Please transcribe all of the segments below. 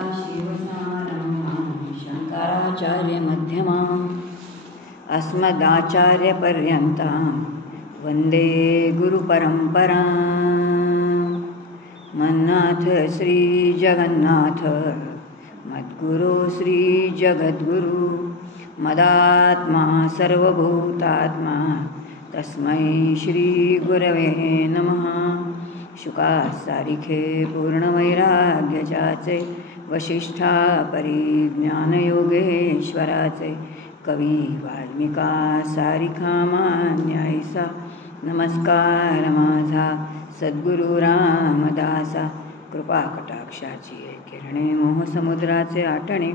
सदाशिवसमारम्भां शङ्कराचार्यमध्यमाम् अस्मदाचार्यपर्यन्तां वन्दे गुरुपरम्पराम्। मन्नाथ श्रीजगन्नाथ मद्गुरो श्रीजगद्गुरु मदात्मा सर्वभूतात्मा तस्मै श्रीगुरवे नमः। शुकासारिखे पूर्णवैराग्यजाचे वसिष्ठा परिज्ञानयोगेश्वराचे कवी वाल्मिका सारिखा मान्यायसा नमस्कार माझा सद्गुरु रामदासा। कृपा कटाक्षाची किरणे मोहसमुद्राचे आटणे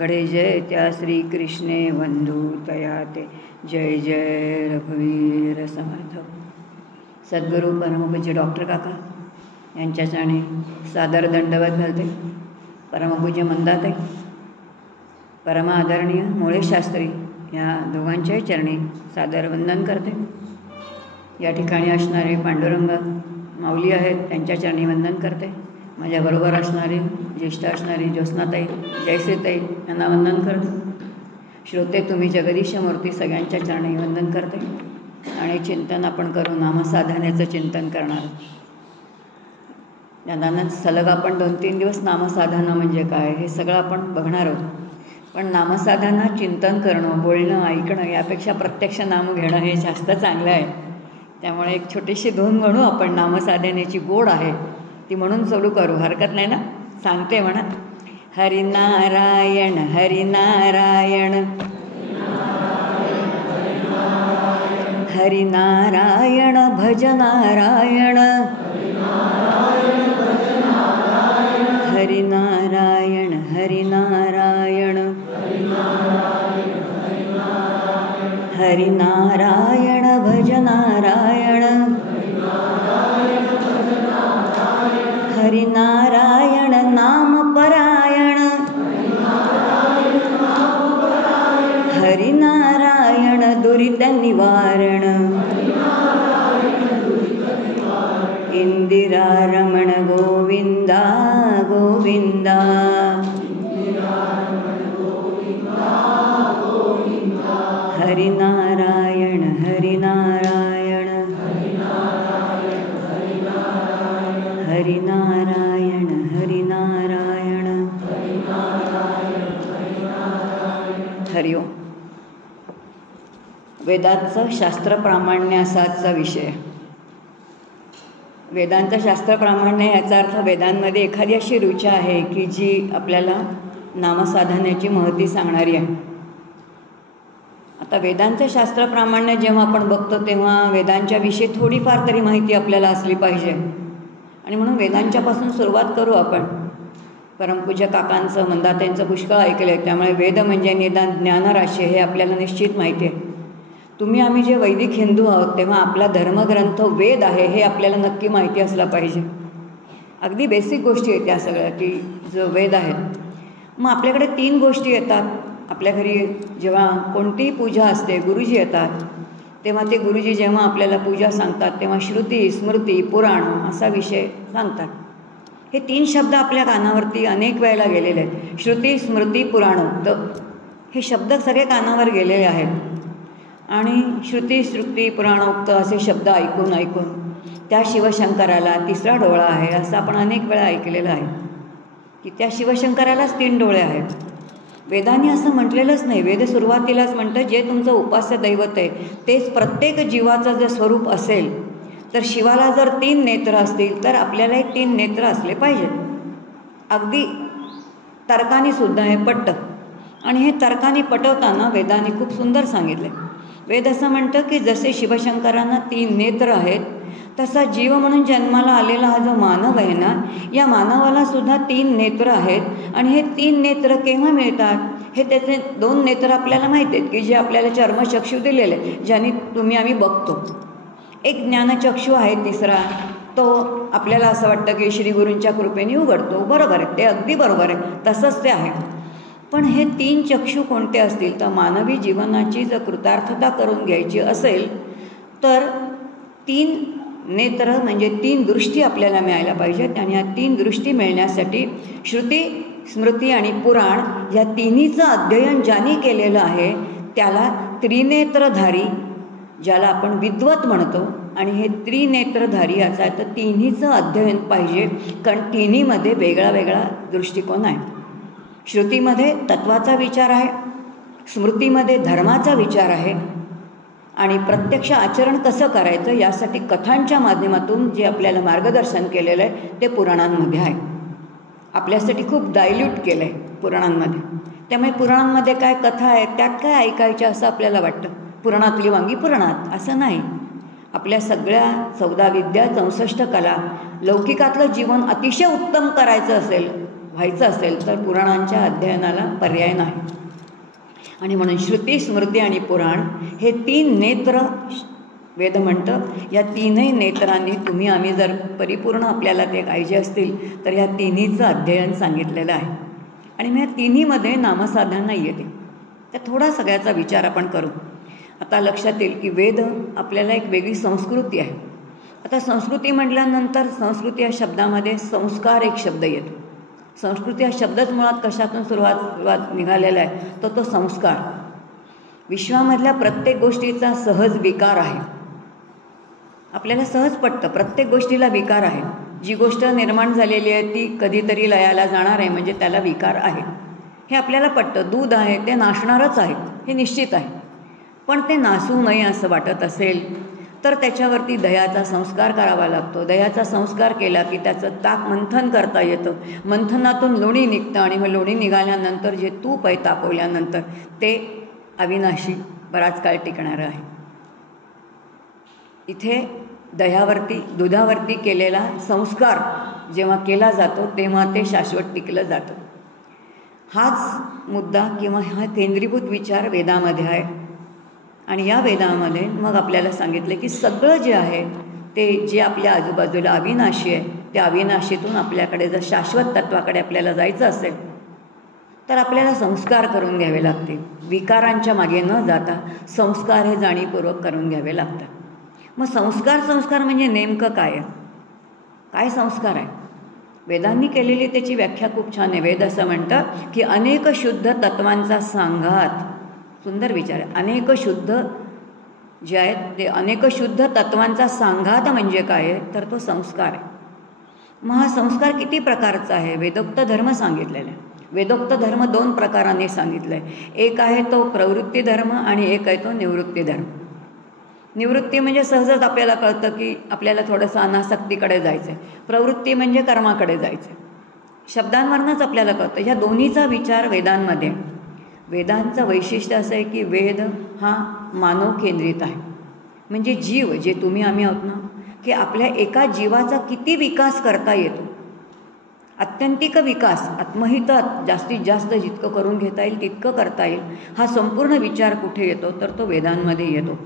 गडे जय त्या श्रीकृष्णे वंदू तयाते जय जय रघुवीर समर्थ। सद्गुरू परमपूज्य डॉक्टर काका यांच्या चरणी सादर दंडवत घालते। परमपूज्य मंदाताई, परम आदरणीय मोळे शास्त्री या दोघांच्याही चरणी सादर वंदन करते। या ठिकाणी असणारे पांडुरंग माऊली आहेत त्यांच्या चरणी वंदन करते। माझ्याबरोबर असणारी ज्येष्ठ असणारी ज्योत्स्नाताई जयश्रीताई यांना वंदन करते। श्रोते तुम्ही जगदीश मूर्ती सगळ्यांच्या चरणी वंदन करते आणि चिंतन आपण करू, नामसाधनेचं चिंतन करणार। ज्ञानानं सलग आपण 2-3 दिवस नामसाधना म्हणजे काय हे सगळं आपण बघणार आहोत। पण नामसाधना चिंतन करणं, बोलणं, ऐकणं यापेक्षा प्रत्यक्ष नाम घेणं हे जास्त चांगलं आहे। त्यामुळे एक छोटीशी धून म्हणू आपण, नामसाधनेची गोड आहे ती म्हणून चालू करू, हरकत नाही ना? सांगते म्हणा, हरिनारायण हरिनारायण हरिनारायण भज नारायण हरिनारायण हरिनारायण हरिनारायण भज नारायण हरिनारायण नाम परायण हरिनारायण दुरित निवारण इंदिरा रमण गोविंदा गोविंदा हरिनारायण हरिनारायण हरिनारायण हरिनारायण हरिओम। वेदांचं शास्त्र प्रामाण्य असा आजचा विषय। वेदांचं शास्त्र प्रामाण्य याचा अर्थ वेदांमध्ये एखादी अशी रुची आहे की जी आपल्याला नामसाधनेची महती सांगणारी आहे। आता वेदांचं शास्त्र प्रामाण्य जेव्हा आपण बघतो तेव्हा वेदांच्या विषयी थोडीफार तरी माहिती आपल्याला असली पाहिजे आणि म्हणून वेदांच्यापासून सुरुवात करू आपण। परमपूज्य काकांचं मंदाताईंचं पुष्कळ ऐकलं आहे, त्यामुळे वेद म्हणजे निदान ज्ञानराशी हे आपल्याला निश्चित माहिती आहे। तुम्ही आम्ही जे वैदिक हिंदू आहोत तेव्हा आपला धर्मग्रंथ वेद आहे हे आपल्याला नक्की माहिती असलं पाहिजे। अगदी बेसिक गोष्टी आहेत त्या सगळ्या की जो वेद आहेत। मग आपल्याकडे 3 गोष्टी येतात आपल्या घरी जेव्हा कोणतीही पूजा असते, गुरुजी येतात तेव्हा ते गुरुजी जेव्हा आपल्याला पूजा सांगतात तेव्हा श्रुती स्मृती पुराण असा विषय सांगतात। हे 3 शब्द आपल्या कानावरती अनेक वेळेला गेलेले आहेत। श्रुती स्मृती पुराणोक्त हे शब्द सगळे कानावर गेलेले आहेत आणि श्रुती स्मृती पुराणोक्त असे शब्द ऐकून ऐकून त्या शिवशंकराला 3रा डोळा आहे असं आपण अनेक वेळा ऐकलेलं आहे की त्या शिवशंकरालाच 3 डोळे आहेत। वेदांनी असं म्हटलेलंच नाही। वेद सुरुवातीलाच म्हणतं जे तुमचं उपास्य दैवत आहे तेच प्रत्येक जीवाचं जर स्वरूप असेल तर शिवाला जर 3 नेत्र असतील तर आपल्यालाही 3 नेत्र असले पाहिजेत। अगदी तर्काने सुद्धा हे पटतं आणि हे तर्काने पटवताना वेदांनी खूप सुंदर सांगितले। वेद असं म्हणतं की जसे शिवशंकरांना 3 नेत्र आहेत तसा जीव म्हणून जन्माला आलेला हा जो मानव आहे ना, या मानवाला सुद्धा 3 नेत्र आहेत आणि हे 3 नेत्र केव्हा मिळतात हे त्याचे 2 नेत्र आपल्याला माहिती आहेत की जे आपल्याला चर्मचक्षु दिलेले ज्याने तुम्ही आम्ही बघतो। एक ज्ञानचक्षु आहे 3रा, तो आपल्याला असं वाटतं की श्री गुरूंच्या कृपेने उघडतो। बरोबर आहे, ते अगदी बरोबर आहे, तसंच ते आहे। पण हे 3 चक्षु कोणते असतील तर मानवी जीवनाची जर कृतार्थता करून घ्यायची असेल तर 3 नेत्र म्हणजे 3 दृष्टी आपल्याला मिळायला पाहिजेत आणि ह्या 3 दृष्टी मिळण्यासाठी श्रुती स्मृती आणि पुराण या तिन्हीचं अध्ययन ज्यांनी केलेलं आहे त्याला त्रिनेत्रधारी, ज्याला आपण विद्वत म्हणतो. आणि हे त्रिनेत्रधारी याचा आहे तर तिन्हीचं अध्ययन पाहिजे, कारण तिन्हीमध्ये वेगळा वेगळा दृष्टिकोन आहे. श्रुतीमध्ये तत्वाचा विचार आहे, स्मृतीमध्ये धर्माचा विचार आहे, आणि प्रत्यक्ष आचरण कसं करायचं यासाठी कथांच्या माध्यमातून जे आपल्याला मार्गदर्शन केलेलं आहे ते पुराणांमध्ये आहे. आपल्यासाठी खूप डायल्यूट केलं आहे पुराणांमध्ये. त्यामुळे पुराणांमध्ये काय कथा आहेत त्यात काय ऐकायच्या असं आपल्याला वाटतं. पुराणातली वांगी पुराणात असं नाही. आपल्या सगळ्या 14 विद्या 64 कला, लौकिकातलं जीवन अतिशय उत्तम करायचं असेल, व्हायचं असेल तर पुराणांच्या अध्ययनाला पर्याय नाही. आणि म्हणून श्रुती, स्मृती आणि पुराण हे 3 नेत्र वेद म्हणतं. या 3ही नेत्रांनी तुम्ही आम्ही जर परिपूर्ण आपल्याला ते पाहिजे असतील तर या तिन्हीचं अध्ययन सांगितलेलं आहे. आणि मग या तिन्हीमध्ये नामसाधना येते. तर थोडा सगळ्याचा विचार आपण करू. आता लक्षात येईल की वेद आपल्याला एक वेगळी संस्कृती आहे. आता संस्कृती म्हटल्यानंतर संस्कृती या शब्दामध्ये संस्कार एक शब्द येतो. संस्कृती हा शब्दच मुळात कशातून सुरुवात निघालेला आहे तर तो संस्कार. विश्वामधल्या प्रत्येक गोष्टीचा सहज विकार आहे. आपल्याला सहज पटतं, प्रत्येक गोष्टीला विकार आहे. जी गोष्ट निर्माण झालेली आहे ती कधीतरी लयाला जाणार आहे म्हणजे त्याला विकार आहे, हे आपल्याला पटतं. दूध आहे ते नासणारच आहे हे निश्चित आहे. पण ते नासू नये असं वाटत असेल तर त्याच्यावरती दह्याचा संस्कार करावा लागतो. दह्याचा संस्कार केला की त्याचं ताक मंथन करता येतं. मंथनातून लोणी निघतं आणि मग लोणी निघाल्यानंतर जे तूप आहे तापवल्यानंतर ते अविनाशी बराच काळ टिकणारं आहे. इथे दह्यावरती दुधावरती केलेला संस्कार जेव्हा केला जातो तेव्हा ते शाश्वत टिकलं जातं. हाच मुद्दा किंवा हा केंद्रीभूत विचार वेदामध्ये आहे. आणि या वेदामध्ये मग आपल्याला सांगितलं की सगळं जे आहे ते जे आपल्या आजूबाजूला अविनाशी आहे त्या अविनाशीतून आपल्याकडे जर शाश्वत तत्वाकडे आपल्याला जायचं असेल तर आपल्याला संस्कार करून घ्यावे लागतील. विकारांच्या मागे न जाता संस्कार हे जाणीवपूर्वक करून घ्यावे लागतात. मग संस्कार म्हणजे नेमकं काय आहे? काय संस्कार आहे? वेदांनी केलेली त्याची व्याख्या खूप छान आहे. वेद असं म्हणतं की अनेक शुद्ध तत्वांचा सांघात. सुंदर विचार आहे. अनेक शुद्ध जे आहेत ते अनेक शुद्ध तत्वांचा सांघात म्हणजे काय आहे तर तो संस्कार आहे. मग हा संस्कार किती प्रकारचा आहे? वेदोक्त धर्म सांगितलेला आहे. वेदोक्त धर्म 2 प्रकारांनी सांगितलं आहे. एक आहे तो प्रवृत्ती धर्म आणि एक आहे तो निवृत्ती धर्म. निवृत्ती म्हणजे सहजच आपल्याला कळतं की आपल्याला थोडंसं अनासक्तीकडे जायचं आहे. प्रवृत्ती म्हणजे कर्माकडे जायचं आहे. शब्दांवरूनच आपल्याला कळतं. ह्या दोन्हीचा विचार वेदांमध्ये. वेदांचं वैशिष्ट्य असं आहे की वेद हा मानव केंद्रित आहे. म्हणजे जीव जे तुम्ही आम्ही आहोत ना की आपल्या एका जीवाचा किती विकास करता येतो, आत्यंतिक विकास, आत्महितात जास्तीत जास्त जितकं करून घेता येईल तितकं करता येईल, हा संपूर्ण विचार कुठे येतो तर तो वेदांमध्ये येतो.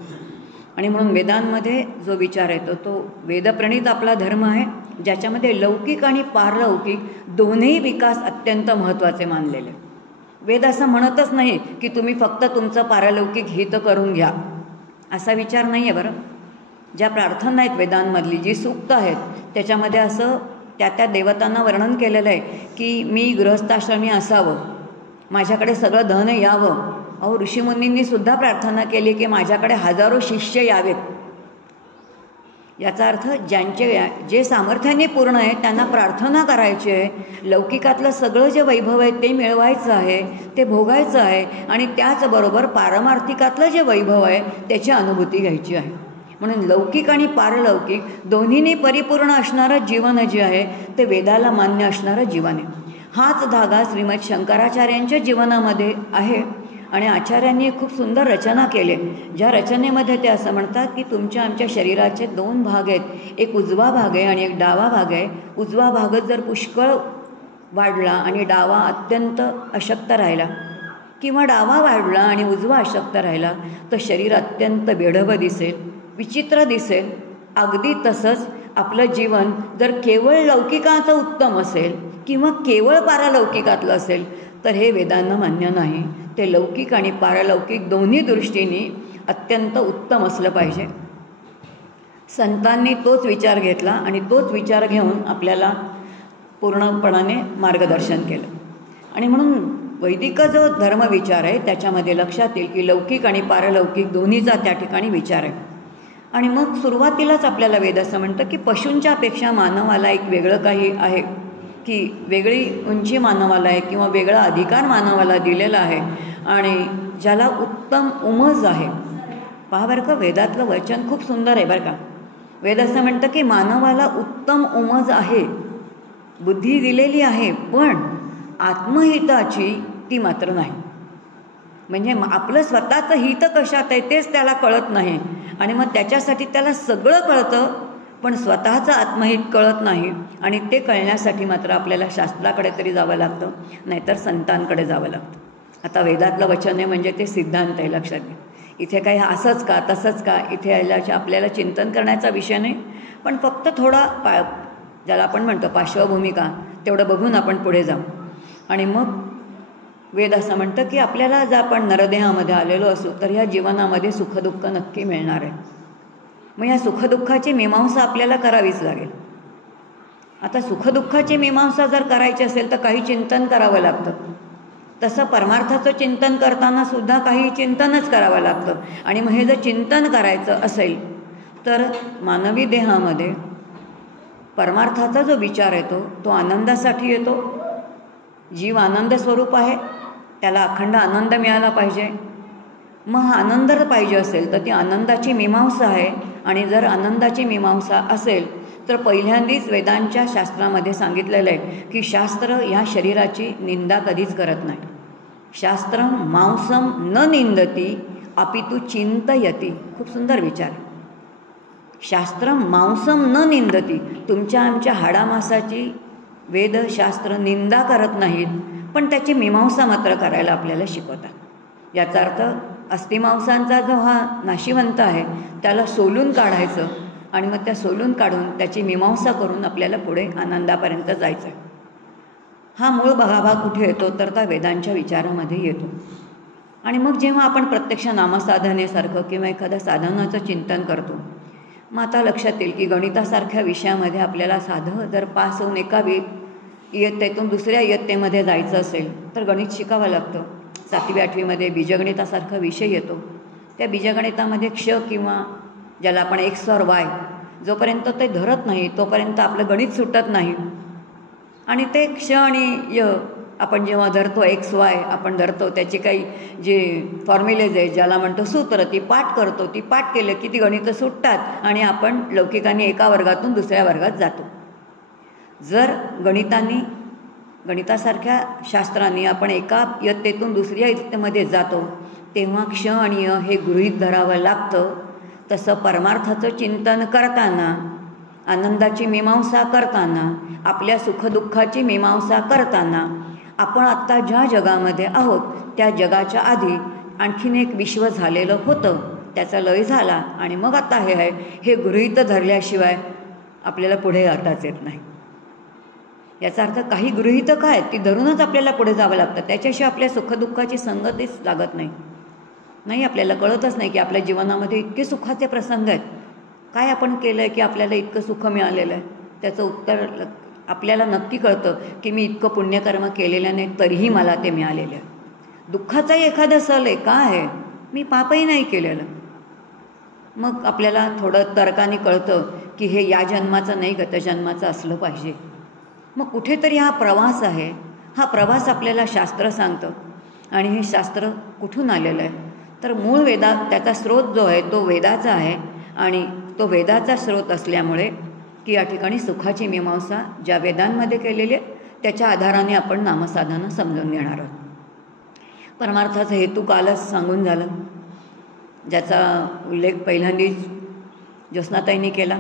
आणि म्हणून वेदांमध्ये जो विचार येतो तो वेदप्रणीत आपला धर्म आहे, ज्याच्यामध्ये लौकिक आणि पारलौकिक दोन्ही विकास अत्यंत महत्त्वाचे मानलेले. वेद असं म्हणतच नाही की तुम्ही फक्त तुमचं पारलौकिक हित करून घ्या, असा विचार नाही आहे बरं. ज्या प्रार्थना आहेत वेदांमधली, जी सूक्त आहेत, त्याच्यामध्ये असं त्या देवतांना वर्णन केलेलं आहे की मी गृहस्थाश्रमी असावं, माझ्याकडे सगळं धन यावं. अहो, ऋषीमुनींनी सुद्धा प्रार्थना केली की माझ्याकडे हजारो शिष्य यावेत. याचा अर्थ जे सामर्थ्याने पूर्ण आहे त्यांना प्रार्थना करायची आहे. लौकिकातलं सगळं जे वैभव आहे ते मिळवायचं आहे, ते भोगायचं आहे आणि त्याचबरोबर पारमार्थिकातलं जे वैभव आहे त्याची अनुभूती घ्यायची आहे. म्हणून लौकिक आणि पारलौकिक दोन्हींनी परिपूर्ण असणारं जीवन जे आहे ते वेदाला मान्य असणारं जीवन आहे. हाच धागा श्रीमद शंकराचार्यांच्या जीवनामध्ये आहे. आणि आचार्यांनी खूप सुंदर रचना केली. ज्या रचनेमध्ये ते असं म्हणतात की तुमच्या आमच्या शरीराचे 2 भाग आहेत, एक उजवा भाग आहे आणि एक डावा भाग आहे. उजवा भागच जर पुष्कळ वाढला आणि डावा अत्यंत अशक्त राहिला, किंवा डावा वाढला आणि उजवा अशक्त राहिला, तर शरीर अत्यंत बेढब दिसेल, विचित्र दिसेल. अगदी तसंच आपलं जीवन जर केवळ लौकिकाचं उत्तम असेल किंवा केवळ पारलौकिकातलं असेल तर हे वेदांना मान्य नाही. ते लौकिक आणि पारलौकिक दोन्ही दृष्टीने अत्यंत उत्तम असलं पाहिजे. संतांनी तोच विचार घेतला आणि तोच विचार घेऊन आपल्याला पूर्णपणाने मार्गदर्शन केलं. आणि म्हणून वैदिक जो धर्मविचार आहे त्याच्यामध्ये लक्षात येईल की लौकिक आणि पारलौकिक दोन्हीचा त्या ठिकाणी विचार आहे. आणि मग सुरुवातीलाच आपल्याला वेद असं म्हणतं की पशूंच्या अपेक्षा मानवाला एक वेगळं काही आहे, की वेगळी उंची मानवाला आहे किंवा वेगळा अधिकार मानवाला दिलेला आहे आणि ज्याला उत्तम उमज आहे. पहा बरं का, वेदातलं वचन खूप सुंदर आहे बरं का. वेद असं म्हणतं की मानवाला उत्तम उमज आहे, बुद्धी दिलेली आहे, पण आत्महिताची ती मात्र नाही. म्हणजे आपलं स्वतःचं हित कशात आहे तेच त्याला कळत नाही आणि मग त्याच्यासाठी त्याला सगळं कळतं पण स्वतःचं आत्महित कळत नाही. आणि ते कळण्यासाठी मात्र आपल्याला शास्त्राकडे तरी जावं लागतं, नाहीतर संतांकडे जावं लागतं. आता वेदातलं वचन आहे म्हणजे ते सिद्धांत आहे, लक्षात घ्या. इथे काही असंच का तसंच का इथे यायला आपल्याला चिंतन करण्याचा विषय नाही, पण फक्त थोडा ज्याला आपण म्हणतो पार्श्वभूमिका तेवढं बघून आपण पुढे जाऊ. आणि मग वेद असं म्हणतं की आपल्याला जर आपण नरदेहामध्ये आलेलो असू तर ह्या जीवनामध्ये सुखदुःख नक्की मिळणार आहे. मग या सुखदुःखाची मीमांसा आपल्याला करावीच लागेल. आता सुखदुःखाची मीमांसा जर करायची असेल तर काही चिंतन करावं लागतं. तसं परमार्थाचं चिंतन करताना सुद्धा काही चिंतनच करावं लागतं. आणि मग हे जर चिंतन करायचं असेल तर मानवी देहामध्ये परमार्थाचा जो विचार येतो तो आनंदासाठी येतो. जीव आनंद स्वरूप आहे, त्याला अखंड आनंद मिळाला पाहिजे. मग हा आनंद जर पाहिजे असेल तर ती आनंदाची मीमांसा आहे. आणि जर आनंदाची मीमांसा असेल तर पहिल्यांदीच वेदांच्या शास्त्रामध्ये सांगितलेलं आहे की शास्त्र ह्या शरीराची निंदा कधीच करत नाही. शास्त्रम मांसम न निंदती अपितु चिंतयती. खूप सुंदर विचार. शास्त्रम मांसम न निंदती, तुमच्या आमच्या हाडामासाची वेदशास्त्र निंदा करत नाहीत, पण त्याची मीमांसा मात्र करायला आपल्याला शिकवतात. याचा अर्थ अस्थिमांसांचा जो हा नाशिवंत आहे त्याला सोलून काढायचं आणि मग त्या सोलून काढून त्याची मीमांसा करून आपल्याला पुढे आनंदापर्यंत जायचं आहे. हा मूळ भाग कुठे येतो तर त्या वेदांच्या विचारामध्ये येतो. आणि मग जेव्हा आपण प्रत्यक्ष नामसाधनेसारखं किंवा एखाद्या साधनाचं चिंतन करतो, मग आता लक्षात येईल की गणितासारख्या विषयामध्ये आपल्याला साधं जर पास होऊन एका इयत्तेतून दुसऱ्या इयत्तेमध्ये जायचं असेल तर गणित शिकावं लागतं. 7वी 8वीमध्ये बीजगणितासारखा विषय येतो. त्या बीजगणितामध्ये क्ष किंवा ज्याला आपण एक्स और वाय जोपर्यंत ते धरत नाही तोपर्यंत आपलं गणित सुटत नाही. आणि ते क्ष आणि य आपण जेव्हा धरतो, एक्स वाय आपण धरतो, त्याची काही जे फॉर्म्युलेज आहे ज्याला म्हणतो सूत्र, ती पाठ करतो. ती पाठ केलं की ती गणितं सुटतात आणि आपण लौकिकांनी एका वर्गातून दुसऱ्या वर्गात जातो. जर गणितासारख्या शास्त्रांनी आपण एका इयत्तेतून दुसऱ्या इयत्तेमध्ये जातो तेव्हा क्ष आणि य हे गृहीत धरावं लागतं. तसं परमार्थाचं चिंतन करताना, आनंदाची मीमांसा करताना, आपल्या सुखदुःखाची मीमांसा करताना आपण आत्ता ज्या जगामध्ये आहोत त्या जगाच्या आधी आणखीन एक विश्व झालेलं होतं, त्याचा लय झाला आणि मग आता हे आहे हे गृहीत धरल्याशिवाय आपल्याला पुढे जाताच येत नाही. याचा अर्थ काही गृहीतं काय ती धरूनच आपल्याला पुढे जावं लागतं. त्याच्याशिवाय आपल्या सुखदुःखाची संगतीच लागत नाही. आपल्याला कळतच नाही की आपल्या जीवनामध्ये इतके सुखाचे प्रसंग आहेत. काय आपण केलं आहे की आपल्याला इतकं सुख मिळालेलं आहे. त्याचं उत्तर आपल्याला नक्की कळतं की मी इतकं पुण्यकर्म केलेलं नाही तरीही मला ते मिळालेलं आहे. दुःखाचाही एखादा सल आहे, काय आहे मी पापही नाही केलेलं. मग आपल्याला थोडं तर्काने कळतं की हे या जन्माचं नाही गत जन्माचं असलं पाहिजे. मग कुठेतरी हा प्रवास आहे. हा प्रवास आपल्याला शास्त्र सांगतं. आणि हे शास्त्र कुठून आलेलं आहे तर मूळ वेदात त्याचा स्रोत जो आहे तो वेदाचा आहे. आणि तो वेदाचा स्रोत असल्यामुळे की या ठिकाणी सुखाची मीमांसा ज्या वेदांमध्ये केलेली आहे त्याच्या आधाराने आपण नामसाधना समजून घेणार आहोत. परमार्थाचा हेतू कालच सांगून झालं, ज्याचा उल्लेख पहिल्यांदाच ज्योत्स्नाताईंनी केला.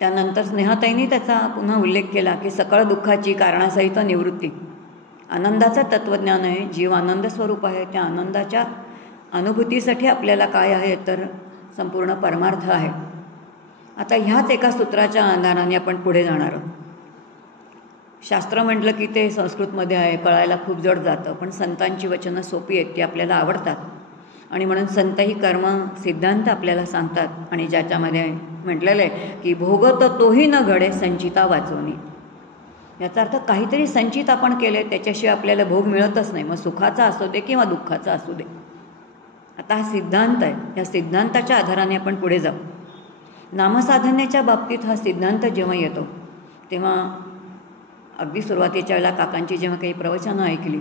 त्यानंतर स्नेहाताईंनी त्याचा पुन्हा उल्लेख केला की सकळ दुःखाची कारणासहित निवृत्ती. आनंदाचं तत्त्वज्ञान आहे. जीव आनंद स्वरूप आहे. त्या आनंदाच्या अनुभूतीसाठी आपल्याला काय आहे तर संपूर्ण परमार्थ आहे. आता ह्याच एका सूत्राच्या आधाराने आपण पुढे जाणार आहोत. शास्त्र म्हटलं की ते संस्कृतमध्ये आहे, कळायला खूप जड जातं, पण संतांची वचनं सोपी आहेत, ती आपल्याला आवडतात. आणि म्हणून संतही कर्म सिद्धांत आपल्याला सांगतात. आणि ज्याच्यामध्ये म्हटलेलं आहे की भोगत तोही न घडे संचिता वाचवणी. याचा अर्थ काहीतरी संचित आपण केलं आहे, त्याच्याशिवाय आपल्याला भोग मिळतच नाही, मग सुखाचा असू दे किंवा दुःखाचा असू दे. आता हा सिद्धांत आहे, या सिद्धांताच्या आधाराने आपण पुढे जाऊ. नामसाधनेच्या बाबतीत हा सिद्धांत जेव्हा येतो तेव्हा अगदी सुरुवातीच्या वेळेला काकांची जेव्हा काही प्रवचनं ऐकली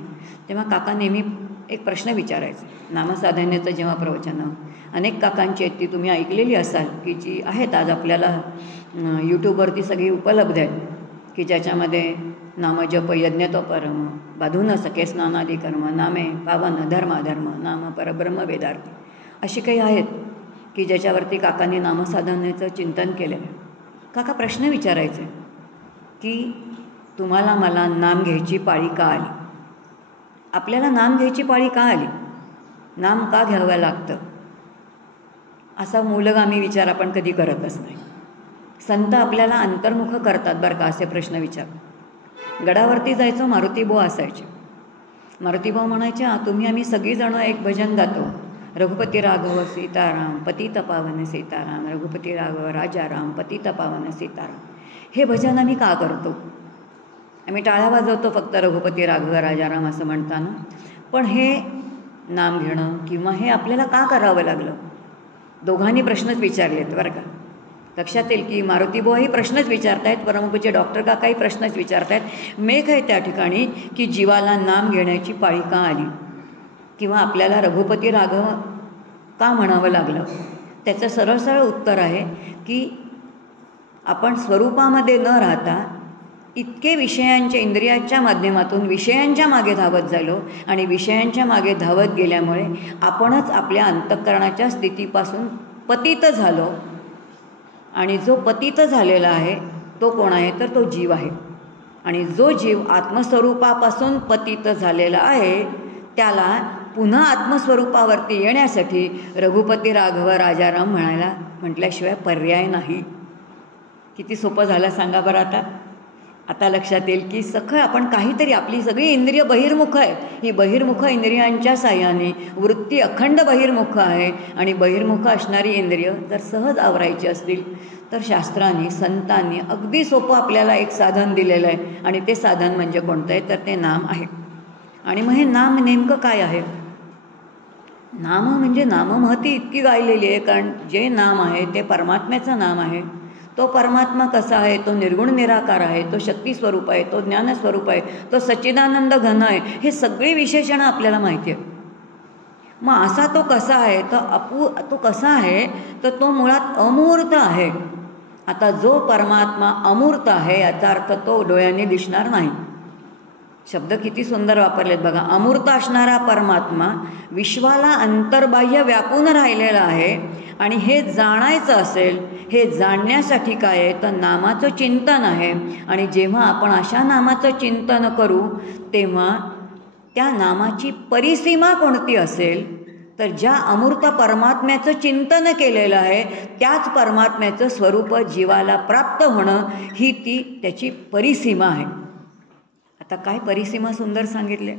तेव्हा काका नेहमी एक प्रश्न विचारायचे. नामसाधनेचं जेव्हा प्रवचनं अनेक काकांची आहेत ती तुम्ही ऐकलेली असाल, की जी आहेत आज आपल्याला यूट्यूबवरती सगळी उपलब्ध आहेत, की ज्याच्यामध्ये नामजप यज्ञतो परम बाधून सखे स्नानादी कर्म नामे पावन धर्माधर्म नाम परब्रह्म वेदार्थी अशी काही आहेत की ज्याच्यावरती काकांनी नामसाधनेचं चिंतन केलेलं आहे. काका प्रश्न विचारायचे की तुम्हाला मला नाम घ्यायची पाळी का आली? आपल्याला नाम घ्यायची पाळी का आली? नाम का घ्यावं लागतं? असा मूलगामी विचार आपण कधी करतच नाही. संत आपल्याला अंतर्मुख करतात बरं का असे प्रश्न विचार. गडावरती जायचो, मारुतीबुवा असायचे. मारुतीबुवा म्हणायचे तुम्ही आम्ही सगळीजणं एक भजन गातो, रघुपती राघव सीताराम पतित पावन सीताराम, रघुपती राघव राजाराम पतित पावन सीताराम. हे भजन आम्ही का करतो? आम्ही टाळ्या वाजवतो फक्त रघुपती राघव राजाराम असं म्हणताना, पण हे नाम घेणं किंवा हे आपल्याला का करावं लागलं? दोघांनी प्रश्नच विचारलेत बरं का. लक्षात येईल की मारुतीबुवाही प्रश्नच विचारतायत, परमपूज्य डॉक्टर काकाही प्रश्नच विचारतायत. मेघ आहे त्या ठिकाणी की जीवाला नाम घेण्याची पाळी का आली किंवा आपल्याला रघुपती राघव का म्हणावं लागलं? त्याचं सरळ सरळ उत्तर आहे की आपण स्वरूपामध्ये न राहता इतके विषयांच्या इंद्रियाच्या माध्यमातून विषयांच्या मागे धावत झालो आणि विषयांच्या मागे धावत गेल्यामुळे आपणच आपल्या अंतःकरणाच्या स्थितीपासून पतित झालो. आणि जो पतित झालेला आहे तो कोण आहे? तर तो जीव आहे. आणि जो जीव आत्मस्वरूपापासून पतित झालेला आहे त्याला पुन्हा आत्मस्वरूपावरती येण्यासाठी रघुपती राघव राजाराम म्हटल्याशिवाय पर्याय नाही. किती सोपं झालं सांगा बरं. आता लक्षात येईल की सखळ आपण काहीतरी, आपली सगळी इंद्रिय बहिर्मुख आहे. ही बहिर्मुख इंद्रियांच्या साह्याने वृत्ती अखंड बहिर्मुख आहे. आणि बहिर्मुख असणारी इंद्रिय जर सहज आवरायची असतील तर शास्त्रांनी संतांनी अगदी सोपं आपल्याला एक साधन दिलेलं आहे. आणि ते साधन म्हणजे कोणतं आहे? तर ते नाम आहे. आणि मग हे नाम नेमकं काय आहे? नाम म्हणजे नाममहती इतकी गायलेली आहे, कारण जे नाम आहे ते परमात्म्याचं नाम आहे. तो परमात्मा कसा आहे? तो निर्गुण निराकार आहे, तो शक्ती स्वरूप आहे, तो ज्ञानस्वरूप आहे, तो सच्चिदानंद घन आहे. हे सगळी विशेषणं आपल्याला माहिती आहे. मग असा तो कसा आहे? तर तो कसा आहे? तर तो मुळात अमूर्त आहे. आता जो परमात्मा अमूर्त आहे याचा अर्थ तो डोळ्यांनी दिसणार नाही. शब्द किती सुंदर वापरलेत बघा. अमूर्त असणारा परमात्मा विश्वाला अंतर्बाह्य व्यापून राहिलेला आहे. आणि हे जाणायचं असेल, हे जाणण्यासाठी काय आहे? तर नामाचं चिंतन आहे. आणि जेव्हा आपण अशा नामाचं चिंतन करू तेव्हा त्या नामाची परिसीमा कोणती असेल? तर ज्या अमूर्त परमात्म्याचं चिंतन केलेलं आहे त्याच परमात्म्याचं स्वरूप जीवाला प्राप्त होणं ही ती त्याची परिसीमा आहे. आता काय परिसीमा सुंदर सांगितले,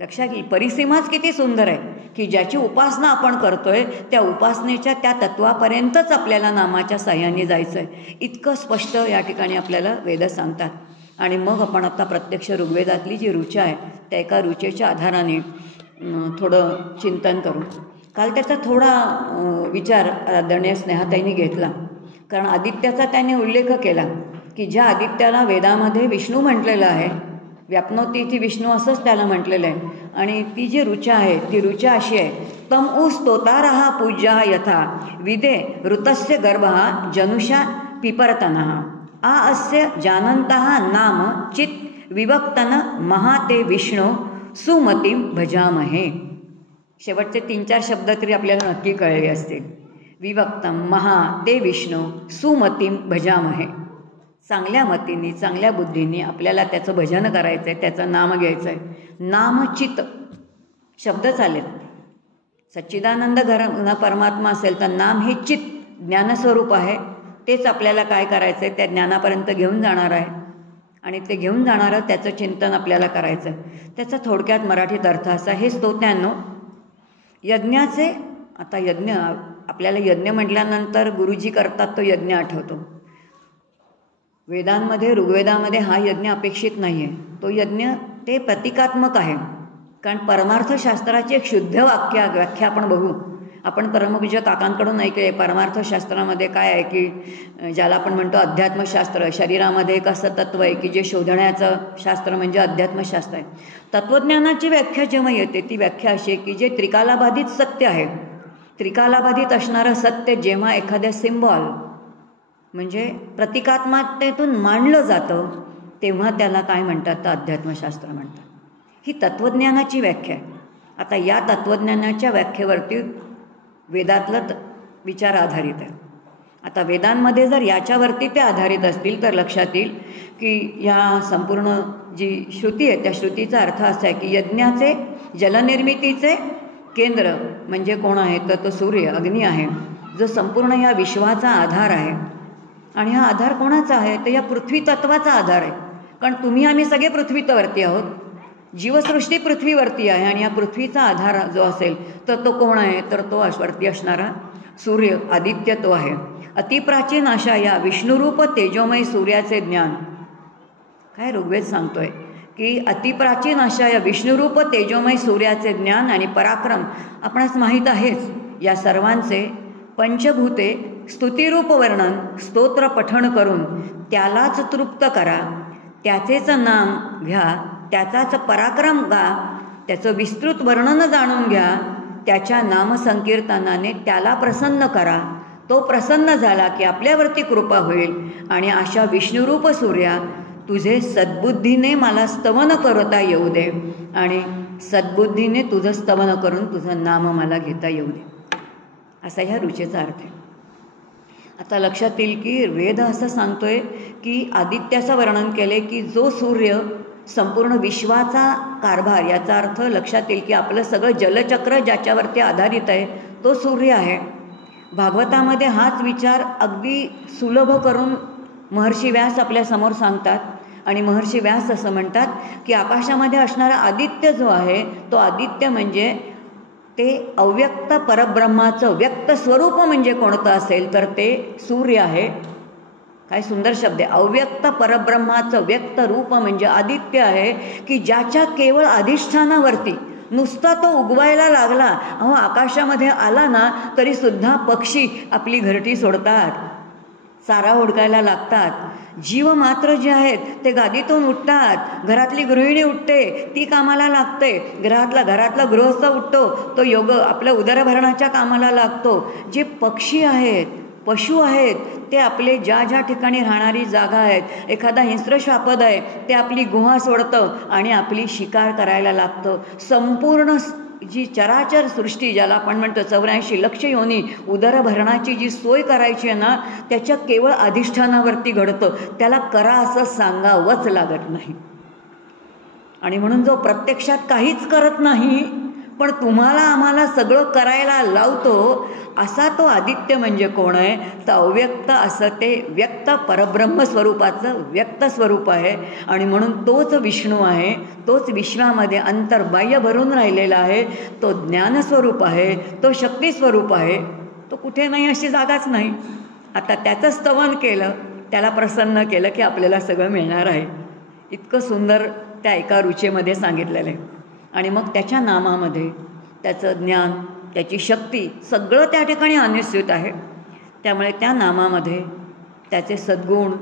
लक्षात येईल. परिसीमाच किती सुंदर आहे की ज्याची उपासना आपण करतोय त्या उपासनेच्या त्या तत्वापर्यंतच आपल्याला नामाच्या साह्याने जायचं आहे. इतकं स्पष्ट या ठिकाणी आपल्याला वेद सांगतात. आणि मग आपण आता प्रत्यक्ष ऋग्वेदातली जी ऋचा आहे त्या एका ऋचेच्या आधाराने थोडं चिंतन करू. काल त्याचा थोडा विचार आदरणीय स्नेहाताईंनी घेतला, कारण आदित्याचा त्याने उल्लेख केला की ज्या आदित्याला वेदामध्ये विष्णू म्हटलेलं आहे, व्यापनोती इथे विष्णू असंच त्याला म्हटलेलं आहे. आणि ती जी ऋचा आहे ती ऋचा अशी आहे, तम उ स्तोतारहा पूज्या यथा विदे ऋतस्य गर्भः जनुषा पिपरतनः आ अस्य जानन्तः नाम चित विभक्तन महाते विष्णू सुमतीम भजामहे. शेवटचे 3-4 शब्द तरी आपल्याला नक्की कळले असतील. विभक्तम महा ते विष्णू सुमतीम भजामहे. चांगल्या मतीने चांगल्या बुद्धीने आपल्याला त्याचं भजन करायचं आहे, त्याचं नाम घ्यायचं आहे. नामचित शब्द चालेल. सच्चिदानंद घन परमात्मा असेल तर नाम हे चित ज्ञानस्वरूप आहे. तेच आपल्याला काय करायचं आहे? त्या ज्ञानापर्यंत घेऊन जाणार आहे. आणि ते घेऊन जाणारं त्याचं चिंतन आपल्याला करायचं आहे. त्याचा थोडक्यात मराठीत अर्थ असा, हे स्तोत्यांनो यज्ञाचे. आता यज्ञ, आपल्याला यज्ञ म्हटल्यानंतर गुरुजी करतात तो यज्ञ आठवतो. वेदांमध्ये, ऋग्वेदामध्ये हा यज्ञ अपेक्षित नाही आहे. तो यज्ञ ते प्रतिकात्मक आहे. कारण परमार्थशास्त्राची एक शुद्ध व्याख्या आपण बघू. आपण परमपूज्य काकांकडून ऐकले परमार्थशास्त्रामध्ये काय आहे की ज्याला आपण म्हणतो अध्यात्मशास्त्र, शरीरामध्ये एक असं तत्व आहे की जे शोधण्याचं शास्त्र म्हणजे अध्यात्मशास्त्र आहे. तत्त्वज्ञानाची व्याख्या जेव्हा येते ती व्याख्या अशी आहे की जे त्रिकालाबाधित सत्य आहे, त्रिकालाबाधित असणारं सत्य जेव्हा एखाद्या सिम्बॉल म्हणजे प्रतिकात्मकतेतून मांडलं जातं तेव्हा त्याला काय म्हणतात तर अध्यात्मशास्त्र म्हणतात. ही तत्त्वज्ञानाची व्याख्या आहे. आता या तत्त्वज्ञानाच्या व्याख्येवरती वेदातलं विचार आधारित आहे. आता वेदांमध्ये जर याच्यावरती ते आधारित असतील तर लक्षात येईल की या संपूर्ण जी श्रुती आहे त्या श्रुतीचा अर्थ असा आहे की यज्ञाचे जलनिर्मितीचे केंद्र म्हणजे कोण आहे तर तो सूर्य, अग्नी आहे, जो संपूर्ण या विश्वाचा आधार आहे. आणि हा आधार कोणाचा आहे तर या पृथ्वी तत्वाचा आधार आहे. कारण तुम्ही आम्ही सगळे पृथ्वीवरती आहोत. जीवसृष्टी पृथ्वीवरती आहे आणि या पृथ्वीचा आधार जो असेल तर तो कोण आहे तर तो वरती असणारा सूर्य, आदित्य तो आहे. अतिप्राचीन अशा या विष्णुरूप तेजोमय सूर्याचे ज्ञान काय ऋग्वेद सांगतोय की अतिप्राचीन अशा या विष्णुरूप तेजोमय सूर्याचे ज्ञान आणि पराक्रम आपणास माहीत आहेच. या सर्वांचे पंचभूते स्तुतिरूप वर्णन स्तोत्र पठण करून त्यालाच तृप्त करा, त्याचेच नाम घ्या, त्याचाच पराक्रम गा, त्याचं विस्तृत वर्णन जाणून घ्या, त्याच्या नामसंकीर्तनाने त्याला प्रसन्न करा. तो प्रसन्न झाला की आपल्यावरती कृपा होईल आणि अशा विष्णुरूप सूर्या तुझे सद्बुद्धीने मला स्तवन करता येऊ दे आणि सद्बुद्धीने तुझं स्तवन करून तुझं नाम मला घेता येऊ दे. असा ह्या रुचेचा अर्थ आहे. आता लक्षात येईल की वेद असं सांगतोय की आदित्याचं वर्णन केले की जो सूर्य संपूर्ण विश्वाचा कारभार, याचा अर्थ लक्षात येईल की आपलं सगळं जलचक्र ज्याच्यावरती आधारित आहे तो सूर्य आहे. भागवतामध्ये हाच विचार अगदी सुलभ करून महर्षी व्यास आपल्यासमोर सांगतात आणि महर्षी व्यास असं म्हणतात की आकाशामध्ये असणारा आदित्य जो आहे तो आदित्य म्हणजे ते अव्यक्त परब्रह्माचं व्यक्त स्वरूप म्हणजे कोणतं असेल तर ते सूर्य आहे. काय सुंदर शब्द आहे. अव्यक्त परब्रह्माचं व्यक्त रूप म्हणजे आदित्य आहे की ज्याच्या केवळ अधिष्ठानावरती नुसता तो उगवायला लागला. अहो आकाशामध्ये आला ना तरी सुद्धा पक्षी आपली घरटी सोडतात, चारा हुडकायला लागतात. जीव मात्र जे आहेत ते गादीतून उठतात. घरातली गृहिणी उठते, ती कामाला लागते. घरातला गृहस्थ उठतो, तो योग आपल्या उदरभरणाच्या कामाला लागतो. जे पक्षी आहेत, पशु आहेत, ते आपले ज्या ज्या ठिकाणी राहणारी जागा आहेत, एखादा हिंस्र श्वापद आहे ते आपली गुहा सोडतं आणि आपली शिकार करायला लागतं. संपूर्ण जी चराचर सृष्टी ज्याला आपण म्हणतो 84 लक्ष योनी उदरभरणाची जी सोय करायची आहे ना त्याच्या केवळ अधिष्ठानावरती घडतं. त्याला करा असं सांगावंच लागत नाही. आणि म्हणून जो प्रत्यक्षात काहीच करत नाही पण तुम्हाला आम्हाला सगळं करायला लावतो असा तो आदित्य म्हणजे कोण आहे तर अव्यक्त असं ते व्यक्त परब्रह्म स्वरूपाचं व्यक्त स्वरूप आहे. आणि म्हणून तोच विष्णू आहे, तोच विश्वामध्ये अंतर्बाह्य भरून राहिलेला आहे. तो ज्ञानस्वरूप आहे, तो शक्तिस्वरूप आहे, तो कुठे नाही अशी जागाच नाही. आता त्याचं स्तवन केलं, त्याला प्रसन्न केलं की आपल्याला सगळं मिळणार आहे. इतकं सुंदर त्या एका रुचेमध्ये सांगितलेलं आहे. आणि मग त्याच्या नामामध्ये त्याचं ज्ञान, त्याची शक्ती सगळं त्या ठिकाणी अनुस्यूत आहे. त्यामुळे त्या नामामध्ये त्याचे सद्गुण,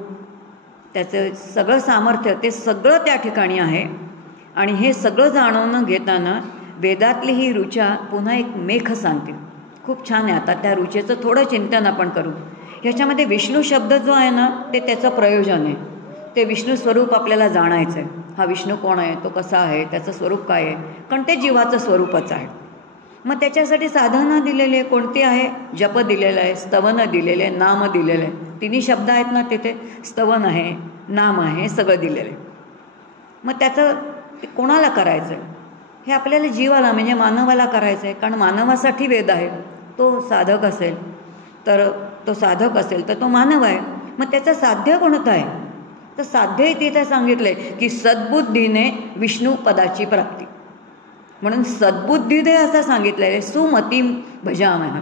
त्याचं सगळं सामर्थ्य ते सगळं त्या ठिकाणी आहे. आणि हे सगळं जाणवून घेताना वेदातली ही ऋचा पुन्हा एक मेख सांगते. खूप छान आहे. आता त्या ऋचेचं थोडं चिंतन आपण करू. ह्याच्यामध्ये विष्णू शब्द जो आहे ना ते त्याचं प्रयोजन आहे. ते विष्णू स्वरूप आपल्याला जाणायचं आहे. हा विष्णू कोण आहे, तो कसा आहे, त्याचं स्वरूप काय आहे, कारण ते जीवाचं स्वरूपच आहे. मग त्याच्यासाठी साधनं दिलेली आहे. कोणती आहे? जप दिलेलं आहे, स्तवन दिलेलं आहे, नाम दिलेलं आहे. तिन्ही शब्द आहेत ना तिथे, स्तवन आहे, नाम आहे, सगळं दिलेलं आहे. मग त्याचं कोणाला करायचं आहे हे आपल्याला जीवाला म्हणजे मानवाला करायचं आहे. कारण मानवासाठी वेद आहे. तो साधक असेल तर तो मानव आहे. मग त्याचं साध्य कोणतं आहे तर साध्यही तिथे सांगितलंय की सद्बुद्धीने विष्णू पदाची प्राप्ती. म्हणून सद्बुद्धी दे असं सांगितलेलं आहे. सुमती भजामह,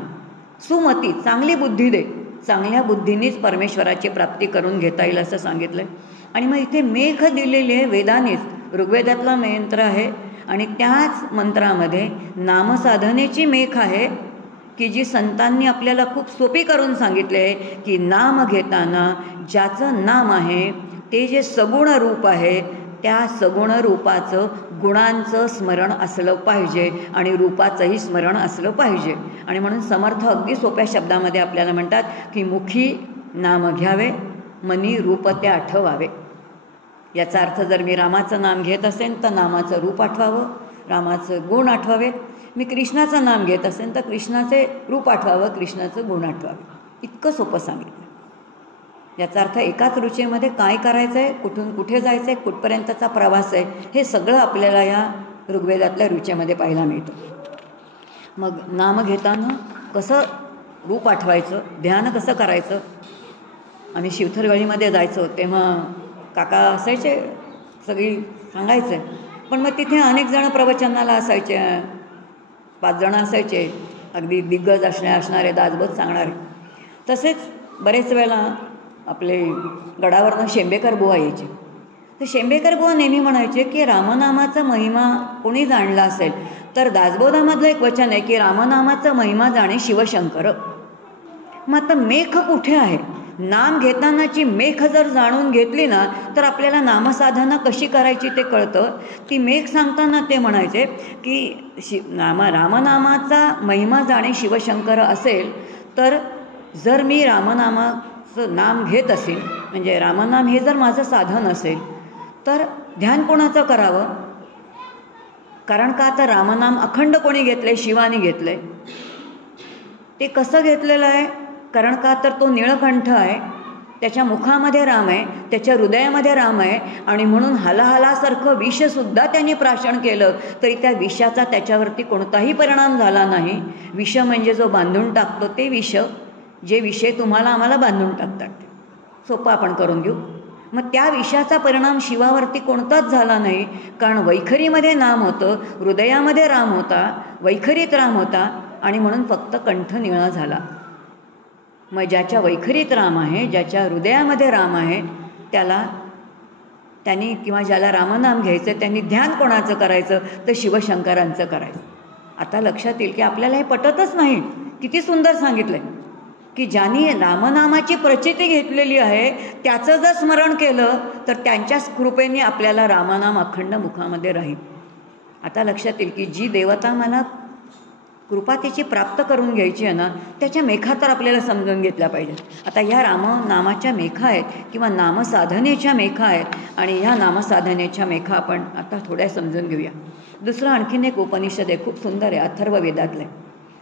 सुमती चांगली बुद्धी दे, चांगल्या बुद्धीनेच परमेश्वराची प्राप्ती करून घेता येईल असं सांगितलं आहे. आणि मग इथे मेघ दिलेले आहे वेदानेच, ऋग्वेदातला मंत्र आहे आणि त्याच मंत्रामध्ये नामसाधनेची मेघ आहे की जी संतांनी आपल्याला खूप सोपी करून सांगितले आहे की नाम घेताना ज्याचं नाम आहे ते जे सगुण रूप आहे त्या सगुण रूपाचं गुणांचं स्मरण असलं पाहिजे आणि रूपाचंही स्मरण असलं पाहिजे. आणि म्हणून समर्थ अगदी सोप्या शब्दामध्ये आपल्याला म्हणतात की मुखी नाम घ्यावे, मनी रूप ते आठवावे. याचा अर्थ जर मी रामाचं नाम घेत असेन तर नामाचं रूप आठवावं, रामाचं गुण आठवावे. मी कृष्णाचं नाम घेत असेल तर कृष्णाचे रूप आठवावं, कृष्णाचं गुण आठवावे. इतकं सोपं सांगितलं. याचा अर्थ एकाच रुचीमध्ये काय करायचं आहे, कुठून कुठे जायचं आहे, कुठपर्यंतचा प्रवास आहे, हे सगळं आपल्याला या ऋग्वेदातल्या रुचीमध्ये पाहायला मिळतं. मग नाम घेताना कसं रूप आठवायचं, ध्यान कसं करायचं. आम्ही शिवथरगळीमध्ये जायचो तेव्हा काका असायचे, सगळी सांगायचे. पण मग तिथे अनेक जण प्रवचनाला असायचे, 5 जण असायचे अगदी दिग्गज असणारे, दासबोध सांगणारे. तसेच बरेच वेळेला आपले गडावरनं शेंबेकर बुवा यायचे. तर शेंबेकर बुवा नेहमी म्हणायचे की रामनामाचा महिमा कोणी जाणला असेल तर दासबोधामधलं एक वचन आहे की रामनामाचा महिमा जाणे शिवशंकर. मग आता मेघ कुठे आहे. नाम घेतानाची मेघ जर जाणून घेतली ना तर आपल्याला नामसाधना कशी करायची ते कळतं. ती मेघ सांगताना ते म्हणायचे की रामनामाचा महिमा जाणे शिवशंकर असेल तर जर मी रामनामाचं नाम घेत असेल, म्हणजे रामनाम हे जर माझं साधन असेल तर ध्यान कोणाचं करावं. कारण का आता रामनाम अखंड कोणी घेतलं आहे, शिवानी घेतलं आहे. ते कसं घेतलेलं आहे, कारण का तर तो निळकंठ आहे, त्याच्या मुखामध्ये राम आहे, त्याच्या हृदयामध्ये राम आहे आणि म्हणून हलाहलासारखं विषसुद्धा त्यांनी प्राशन केलं तरी त्या विषाचा त्याच्यावरती कोणताही परिणाम झाला नाही. विष म्हणजे जो बांधून टाकतो ते विष, जे विषय तुम्हाला आम्हाला बांधून टाकतात, सोपं आपण करून घेऊ. मग त्या विषाचा परिणाम शिवावरती कोणताच झाला नाही, कारण वैखरीमध्ये नाम होतं, हृदयामध्ये राम होता, वैखरीत राम होता आणि म्हणून फक्त कंठ निळा झाला. मग ज्याच्या वैखरीत राम आहे, ज्याच्या हृदयामध्ये राम आहे, त्यांनी किंवा ज्याला रामनाम घ्यायचं त्यांनी ध्यान कोणाचं करायचं तर शिवशंकरांचं करायचं. आता लक्षात येईल की आपल्याला हे पटतच नाही. किती सुंदर सांगितलं आहे की ज्यांनी रामनामाची प्रचिती घेतलेली आहे त्याचं जर स्मरण केलं तर त्यांच्याच कृपेने आपल्याला रामनाम अखंड मुखामध्ये राहील. आता लक्षात येईल की जी देवता मला कृपा त्याची प्राप्त करून घ्यायची आहे ना त्याच्या मेखा तर आपल्याला समजून घेतल्या पाहिजे. आता ह्या रामनामाच्या मेखा आहेत किंवा नामसाधनेच्या मेखा आहेत आणि ह्या नामसाधनेच्या मेखा आपण आता थोड्या समजून घेऊया. दुसरं आणखीन एक उपनिषद आहे, खूप सुंदर आहे, अथर्ववेदातलं.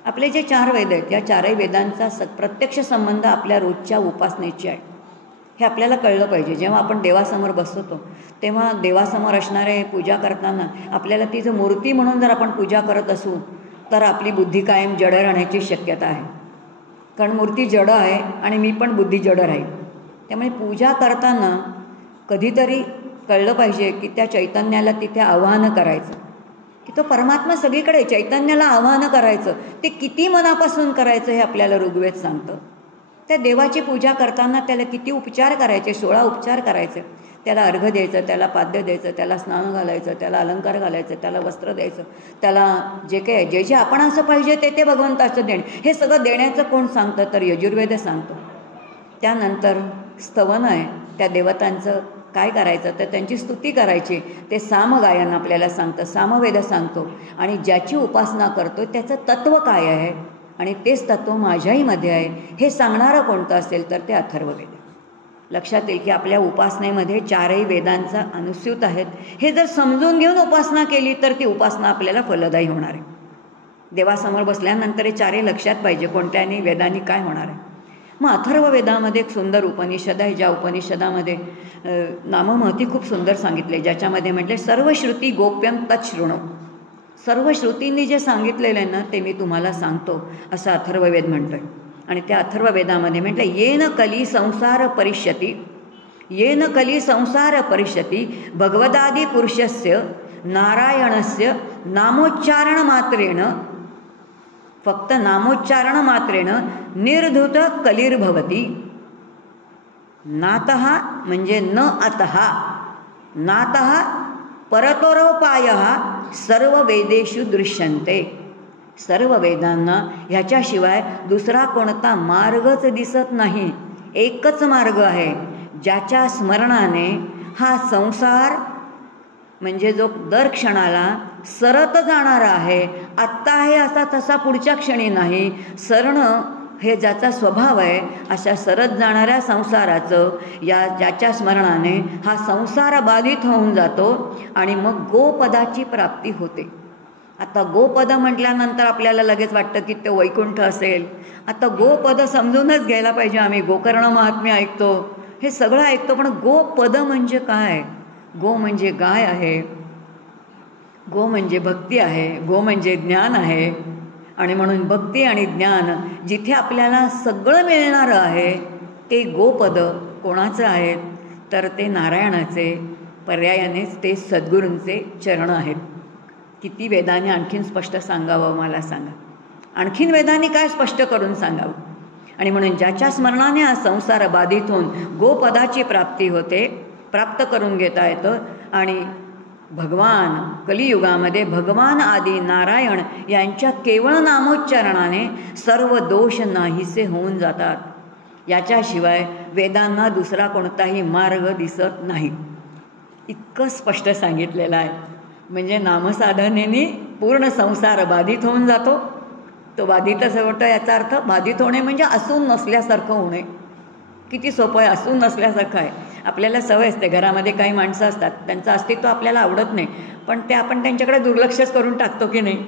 आपले जे 4 वेद आहेत या 4ही वेदांचा प्रत्यक्ष संबंध आपल्या रोजच्या उपासनेची आहे. हे आपल्याला कळलं पाहिजे. जेव्हा आपण देवासमोर बसतो तेव्हा देवासमोर असणारे पूजा करताना आपल्याला ती जर मूर्ती म्हणून जर आपण पूजा करत असू तर आपली बुद्धी कायम जड राहण्याची शक्यता आहे. कारण मूर्ती जड आहे आणि मी पण बुद्धी जड राहील. त्यामुळे पूजा करताना कधीतरी कळलं पाहिजे की त्या चैतन्याला तिथे आवाहन करायचं की तो परमात्मा सगळीकडे, चैतन्याला आवाहन करायचं. ते किती मनापासून करायचं हे आपल्याला ऋग्वेद सांगतं. त्या देवाची पूजा करताना त्याला किती उपचार करायचे, 16 उपचार करायचे. त्याला अर्घ्य द्यायचं, त्याला पाद्य द्यायचं, त्याला स्नान घालायचं, त्याला अलंकार घालायचं, त्याला वस्त्र द्यायचं, त्याला जे काही जे जे आपण असं पाहिजे ते भगवंताचं देणं, हे सगळं देण्याचं कोण सांगतं तर यजुर्वेद सांगतो. त्यानंतर स्तवन आहे, त्या देवतांचं काय करायचं तर त्यांची स्तुती करायची. ते सामगायन आपल्याला सांगतं, सामवेद सांगतो. आणि ज्याची उपासना करतो त्याचं तत्त्व काय आहे आणि तेच तत्त्व माझ्याहीमध्ये आहे हे सांगणारं कोणतं असेल तर ते अथर्ववेद. लक्षात येईल की आपल्या उपासनेमध्ये 4ही वेदांचा अनुस्यूत आहेत. हे जर समजून घेऊन उपासना केली तर ती उपासना आपल्याला फलदायी होणार आहे. देवासमोर बसल्यानंतर हे 4ही लक्षात पाहिजे कोणत्याही वेदांनी काय होणार आहे. मग अथर्ववेदामध्ये एक सुंदर उपनिषद आहे, ज्या उपनिषदामध्ये नाममहती खूप सुंदर सांगितले, ज्याच्यामध्ये म्हटले सर्व श्रुती गोप्यम तच्छृणु. सर्व श्रुतींनी जे सांगितलेलं आहे ना ते मी तुम्हाला सांगतो असं अथर्ववेद म्हणतोय. आणि त्या अथर्ववेदामध्ये म्हटलं येन कली संसार परिष्यती, येन कली संसार परिष्यती भगवदादी पुरुषस्य नारायणस्य नामोच्चारण मात्रेण फक्त नामोच्चारण मात्रेण निर्धुत कलिर्भवती. नातः म्हणजे न अतः, नातः परतरोपायः सर्व वेदेषु दृश्यन्ते. सर्व वेदांना ह्याच्याशिवाय दुसरा कोणता मार्गच दिसत नाही. एकच मार्ग आहे, ज्याच्या स्मरणाने हा संसार म्हणजे जो दर क्षणाला सरत जाणारा आहे, आत्ता आहे असा तसा पुढच्या क्षणी नाही, सरणं हे ज्याचा स्वभाव आहे, अशा सरत जाणाऱ्या संसाराचं ज्याच्या स्मरणाने हा संसार बाधित होऊन जातो आणि मग गोपदाची प्राप्ती होते. आता गोपद म्हटल्यानंतर आपल्याला लगेच वाटतं की ते वैकुंठ असेल. आता गोपद समजूनच घ्यायला पाहिजे. आम्ही गोकर्ण महात्म्य ऐकतो, हे सगळं ऐकतो, पण गोपद म्हणजे काय? गो म्हणजे गाय आहे, गो म्हणजे भक्ती आहे, गो म्हणजे ज्ञान आहे. आणि म्हणून भक्ती आणि ज्ञान जिथे आपल्याला सगळं मिळणारं आहे ते गोपद कोणाचं आहे? तर ते नारायणाचे, पर्यायानेच ते सद्गुरूंचे चरण आहेत. किती वेदाने आणखीन स्पष्ट सांगावं मला सांगा. आणखीन वेदाने काय स्पष्ट करून सांगावं? आणि म्हणून ज्याच्या स्मरणाने हा संसार बाधित होऊन गोपदाची प्राप्ती होते, प्राप्त करून घेता येतं. आणि भगवान कलियुगामध्ये भगवान आदी नारायण यांच्या केवळ नामोच्चारणाने सर्व दोष नाहीसे होऊन जातात. याच्याशिवाय वेदांना दुसरा कोणताही मार्ग दिसत नाही. इतकं स्पष्ट सांगितलेलं आहे. म्हणजे नामसाधनेने पूर्ण संसार बाधित होऊन जातो. तो बाधितच होतो, याचा अर्थ बाधित होणे म्हणजे असून नसल्यासारखं होणे. किती सोपं आहे, असून नसल्यासारखं आहे. आपल्याला सवय असते, घरामध्ये काही माणसं असतात, त्यांचं अस्तित्व आपल्याला आवडत नाही, पण ते आपण त्यांच्याकडे दुर्लक्षच करून टाकतो की नाही.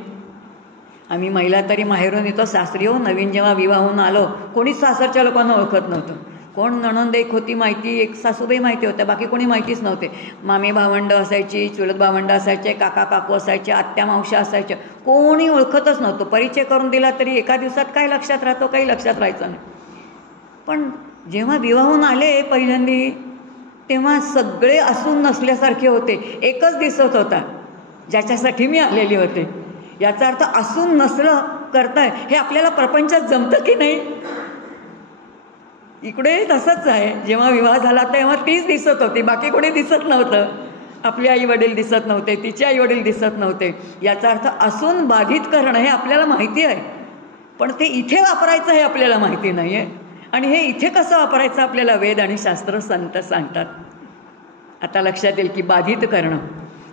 आम्ही महिला तरी माहेरून येतो, सासरी हो नवीन जेव्हा विवाह होऊन आलो, कोणीच सासरच्या लोकांना ओळखत नव्हतं. कोण नणंद एक होती माहिती, एक सासूबाई माहिती होत्या, बाकी कोणी माहितीच नव्हते. मामी भावंड असायची, चुलत भावंड असायचे, काका काकू असायचे, आत्या मावशा असायच्या, कोणी ओळखतच नव्हतं. परिचय करून दिला तरी एका दिवसात काय लक्षात राहतो, काही लक्षात राहायचं नाही. पण जेव्हा विवाहून आले पहिल्यांदी, तेव्हा सगळे असून नसल्यासारखे होते. एकच दिसत होता, ज्याच्यासाठी मी आलेले होते. याचा अर्थ असून नसलं करताय हे आपल्याला प्रपंचात जमतं की नाही. इकडे तसंच आहे. जेव्हा विवाह झाला तेव्हा तीच दिसत होती, बाकी कोणी दिसत नव्हतं. आपले आई वडील दिसत नव्हते, तिचे आई वडील दिसत नव्हते. याचा अर्थ असून बाधित करणं हे आपल्याला माहिती आहे, पण ते इथे वापरायचं हे आपल्याला माहिती नाही आहे. आणि हे इथे कसं वापरायचं आपल्याला वेद आणि शास्त्र संत सांगतात. आता लक्षात येईल की बाधित करणं.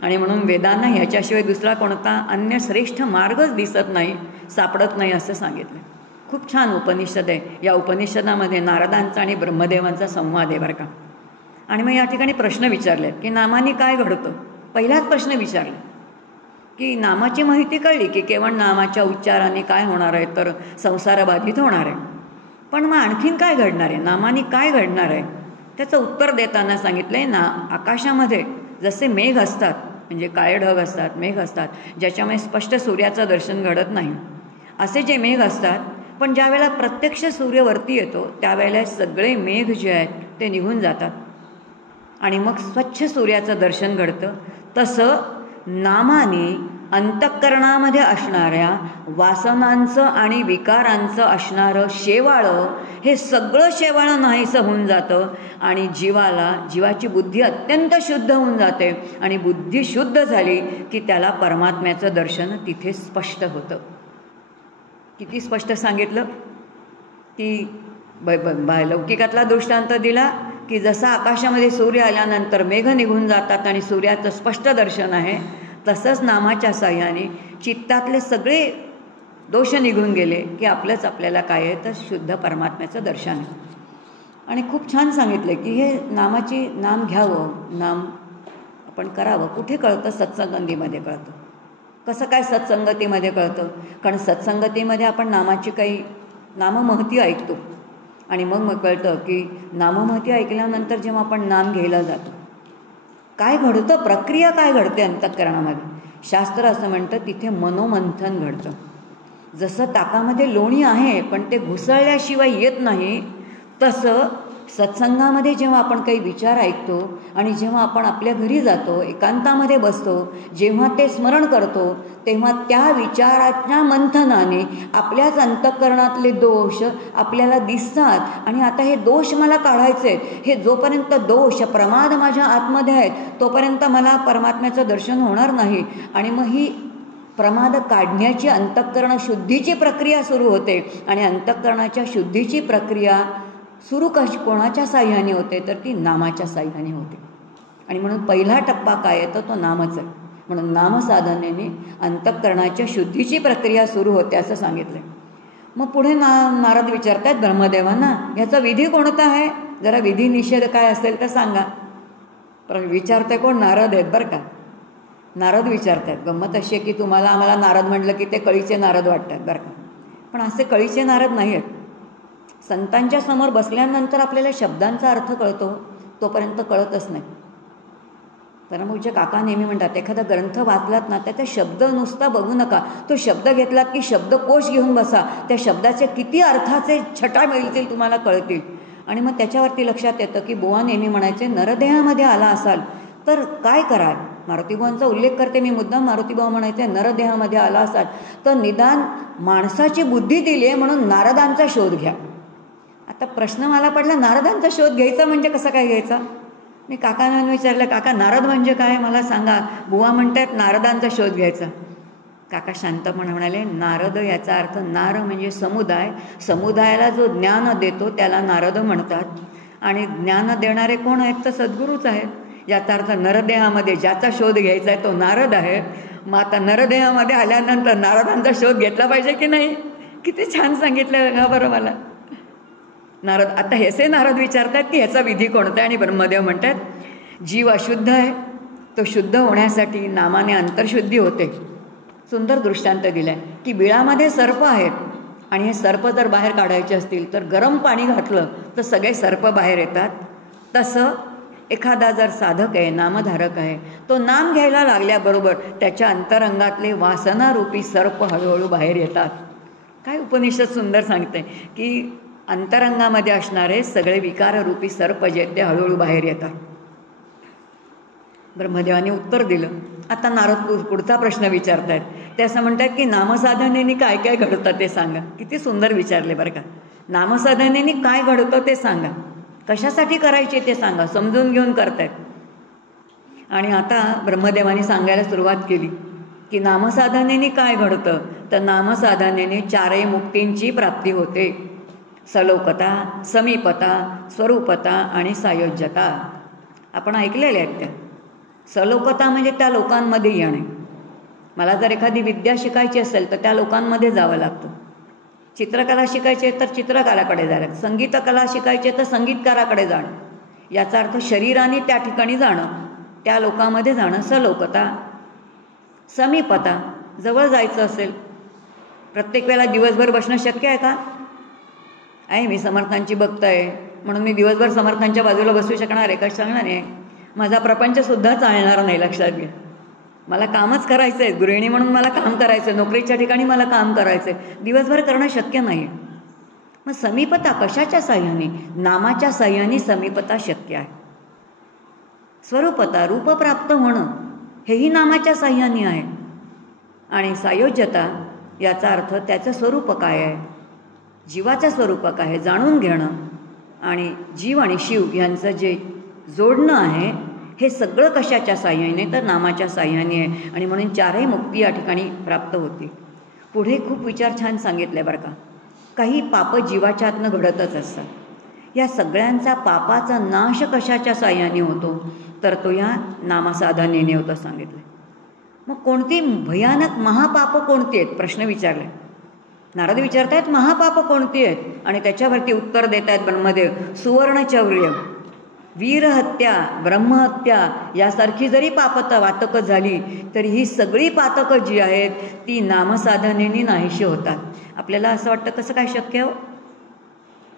आणि म्हणून वेदांना ह्याच्याशिवाय दुसरा कोणता अन्य श्रेष्ठ मार्गच दिसत नाही, सापडत नाही असं सांगितलं. खूप छान उपनिषद आहे. या उपनिषदामध्ये नारदांचा आणि ब्रह्मदेवांचा संवाद आहे बरं का. आणि मग या ठिकाणी प्रश्न विचारले की नामाने काय घडतं. पहिलाच प्रश्न विचारला की नामाची माहिती कळली की केवळ नामाच्या उच्चाराने काय होणार आहे, तर संसार बाधित होणार आहे. पण मग आणखीन काय घडणार आहे, नामाने काय घडणार आहे, त्याचं उत्तर देताना सांगितलं आहे ना, आकाशामध्ये जसे मेघ असतात, म्हणजे काळे ढग असतात, मेघ असतात, ज्याच्यामुळे स्पष्ट सूर्याचं दर्शन घडत नाही, असे जे मेघ असतात, पण ज्या वेळेला प्रत्यक्ष सूर्यवरती येतो त्यावेळेला सगळे मेघ जे आहेत ते निघून जातात आणि मग स्वच्छ सूर्याचं दर्शन घडतं. तसं नामाने अंतःकरणामध्ये असणाऱ्या वासनांचं आणि विकारांचं असणारं शेवाळं, हे सगळं शेवाळं नाहीसं होऊन जातं आणि जीवाची बुद्धी अत्यंत शुद्ध होऊन जाते. आणि बुद्धी शुद्ध झाली की त्याला परमात्म्याचं दर्शन तिथे स्पष्ट होतं. किती स्पष्ट सांगितलं की लौकिकातला दृष्टांत दिला की जसा आकाशामध्ये सूर्य आल्यानंतर मेघ निघून जातात आणि सूर्याचं स्पष्ट दर्शन आहे, तसंच नामाच्या साह्याने चित्तातले सगळे दोष निघून गेले की आपल्याला काय आहे तर शुद्ध परमात्म्याचं दर्शन आहे. आणि खूप छान सांगितलं की हे नाम घ्यावं, नाम आपण करावं. कुठे कळतं? सत्संगतीमध्ये कळतं. कसं काय सत्संगतीमध्ये कळतं? कारण सत्संगतीमध्ये आपण नामाची काही नाममहती ऐकतो आणि मग कळतं की नाममहती ऐकल्यानंतर जेव्हा आपण नाम घ्यायला जातो काय घडतं, प्रक्रिया काय घडते अंतःकरणामध्ये. शास्त्र असं म्हणतं तिथे मनोमंथन घडतं. जसं ताकामध्ये लोणी आहे पण ते घुसळल्याशिवाय येत नाही, तसं सत्संगामध्ये जेव्हा आपण काही विचार ऐकतो आणि जेव्हा आपण आपल्या घरी जातो, एकांतामध्ये बसतो, जेव्हा ते स्मरण करतो, तेव्हा त्या विचाराच्या मंथनाने आपल्याच अंतःकरणातले दोष आपल्याला दिसतात. आणि आता हे दोष मला काढायचे आहेत. हे जोपर्यंत दोष प्रमाद माझ्या आतमध्ये आहेत तोपर्यंत मला परमात्म्याचं दर्शन होणार नाही. आणि मग ही प्रमाद काढण्याची अंतःकरण शुद्धीची प्रक्रिया सुरू होते. आणि अंतःकरणाच्या शुद्धीची प्रक्रिया सुरू कोणाच्या साह्याने होते तर ती नामाच्या साह्याने होते. आणि म्हणून पहिला टप्पा काय येतो तो नामच आहे. म्हणून नामसाधनेने अंतःकरणाच्या शुद्धीची प्रक्रिया सुरू होते असं सांगितलं. मग पुढे नारद विचारतात ब्रह्मदेवांना, ह्याचा विधी कोणता आहे? जरा विधी निषेध काय असेल तर सांगा. पण विचारते कोण? नारद आहेत बरं का. नारद विचारतात. गंमत अशी आहे की तुम्हाला आम्हाला नारद म्हटलं की ते कळीचे नारद वाटतात बरं का. पण असे कळीचे नारद नाही आहेत. संतांच्या समोर बसल्यानंतर आपल्याला शब्दांचा अर्थ कळतो, तोपर्यंत कळतच नाही. परमपूज्य काका नेहमी म्हणतात, एखादा ग्रंथ वाचलात ना त्याचा शब्द नुसता बघू नका, तो शब्द घेतलात की शब्दकोश घेऊन बसा. त्या शब्दाचे किती अर्थाचे छटा मिळतील तुम्हाला कळतील. आणि मग त्याच्यावरती लक्षात येतं की बुवा नेहमी म्हणायचे, नरदेहामध्ये आला असाल तर काय कराल? मारुतीबुवांचा उल्लेख करते मी मुद्दाम. मारुतीबुवा म्हणायचे, नरदेहामध्ये आला असाल तर निदान माणसाची बुद्धी दिली आहे म्हणून नारदांचा शोध घ्या. आता प्रश्न मला पडला, नारदांचा शोध घ्यायचा म्हणजे कसा काय घ्यायचा? मी काकांना विचारलं, काका नारद म्हणजे काय मला सांगा. बुवा म्हणतात नारदांचा शोध घ्यायचा. काका शांतपणे म्हणाले, नारद याचा अर्थ नार म्हणजे समुदाय. समुदायाला जो ज्ञान देतो त्याला नारद म्हणतात. आणि ज्ञान देणारे कोण आहेत तर सद्गुरूच आहेत. याचा अर्थ नरदेहामध्ये ज्याचा शोध घ्यायचा आहे तो नारद आहे. मग आता नरदेहामध्ये आल्यानंतर नारदांचा शोध घेतला पाहिजे की नाही? किती छान सांगितलं का बरं मला. नारद आता हेसे नारद विचारतात की ह्याचा विधी कोणता आहे? आणि ब्रह्मदेव म्हणतात, जीव अशुद्ध आहे, तो शुद्ध होण्यासाठी नामाने अंतर्शुद्धी होते. सुंदर दृष्टांत दिला आहे की बिळामध्ये सर्प आहेत आणि हे सर्प जर बाहेर काढायचे असतील तर गरम पाणी घातलं तर सगळे सर्प बाहेर येतात. तसं एखादा जर साधक आहे, नामधारक आहे, तो नाम घ्यायला लागल्याबरोबर त्याच्या अंतरंगातले वासनारूपी सर्प हळूहळू बाहेर येतात. काय उपनिषद सुंदर सांगते की अंतरंगामध्ये असणारे सगळे विकाररूपी सर्प जे ते हळूहळू बाहेर येतात. ब्रह्मदेवाने उत्तर दिलं. आता नारद पुढचा प्रश्न विचारतायत. ते असं म्हणतात की नामसाधनेने काय काय घडतं ते सांगा. किती सुंदर विचारले बरं का. नामसाधनेने काय घडतं ते सांगा, कशासाठी करायचे ते सांगा. समजून घेऊन करतायत. आणि आता ब्रह्मदेवाने सांगायला सुरुवात केली की नामसाधनेने काय घडतं तर नामसाधनेने चारही मुक्तींची प्राप्ती होते. सलोकता, समीपता, स्वरूपता आणि सायोज्यता. आपण ऐकलेले आहेत त्या. सलोकता म्हणजे त्या लोकांमध्ये येणे. मला जर एखादी विद्या शिकायची असेल तर त्या लोकांमध्ये जावं लागतं. चित्रकला शिकायची आहे तर चित्रकाराकडे जायला, संगीतकला शिकायची आहे तर संगीतकाराकडे जाणं. याचा अर्थ शरीराने त्या ठिकाणी जाणं, त्या लोकांमध्ये जाणं सलोकता. समीपता, जवळ जायचं असेल. प्रत्येक वेळेला दिवसभर बसणं शक्य आहे का? आहे मी समर्थांची भक्त आहे म्हणून मी दिवसभर समर्थांच्या बाजूला बसू शकणार आहे का? सांगणार आहे. माझा प्रपंचसुद्धा चालणार नाही, लक्षात घ्या. मला कामच करायचं आहे. गृहिणी म्हणून मला काम करायचं आहे, नोकरीच्या ठिकाणी मला काम करायचं आहे. दिवसभर करणं शक्य नाही. मग समीपता कशाच्या साह्याने? नामाच्या साह्याने समीपता शक्य आहे. स्वरूपता, रूप प्राप्त होणं, हेही नामाच्या साह्याने आहे. आणि सायोज्यता याचा अर्थ त्याचं स्वरूप काय आहे, जीवाचं स्वरूप काय आहे जाणून घेणं. आणि जीव आणि शिव यांचं जे जोडणं आहे हे सगळं कशाच्या साह्याने तर नामाच्या साह्याने आहे. आणि म्हणून चारही मुक्ती या ठिकाणी प्राप्त होती. पुढे खूप विचार छान सांगितले बरं का. काही पाप जीवाच्या आतनं घडतच असतात. या सगळ्यांचा पापाचा नाश कशाच्या साह्याने होतो तर तो या नामसाधनेने होतं सांगितलं. मग कोणती भयानक महापाप कोणती आहेत प्रश्न विचारले. नारद विचारतायत महापाप कोणती आहेत आणि त्याच्यावरती उत्तर देत आहेत ब्रह्मदेव. सुवर्णचौर्य, वीरहत्या, ब्रह्महत्या यासारखी जरी वातकं झाली तरी ही सगळी पातकं जी आहेत ती नामसाधनेने नाहीशी होतात. आपल्याला असं वाटतं कसं काय शक्य हो.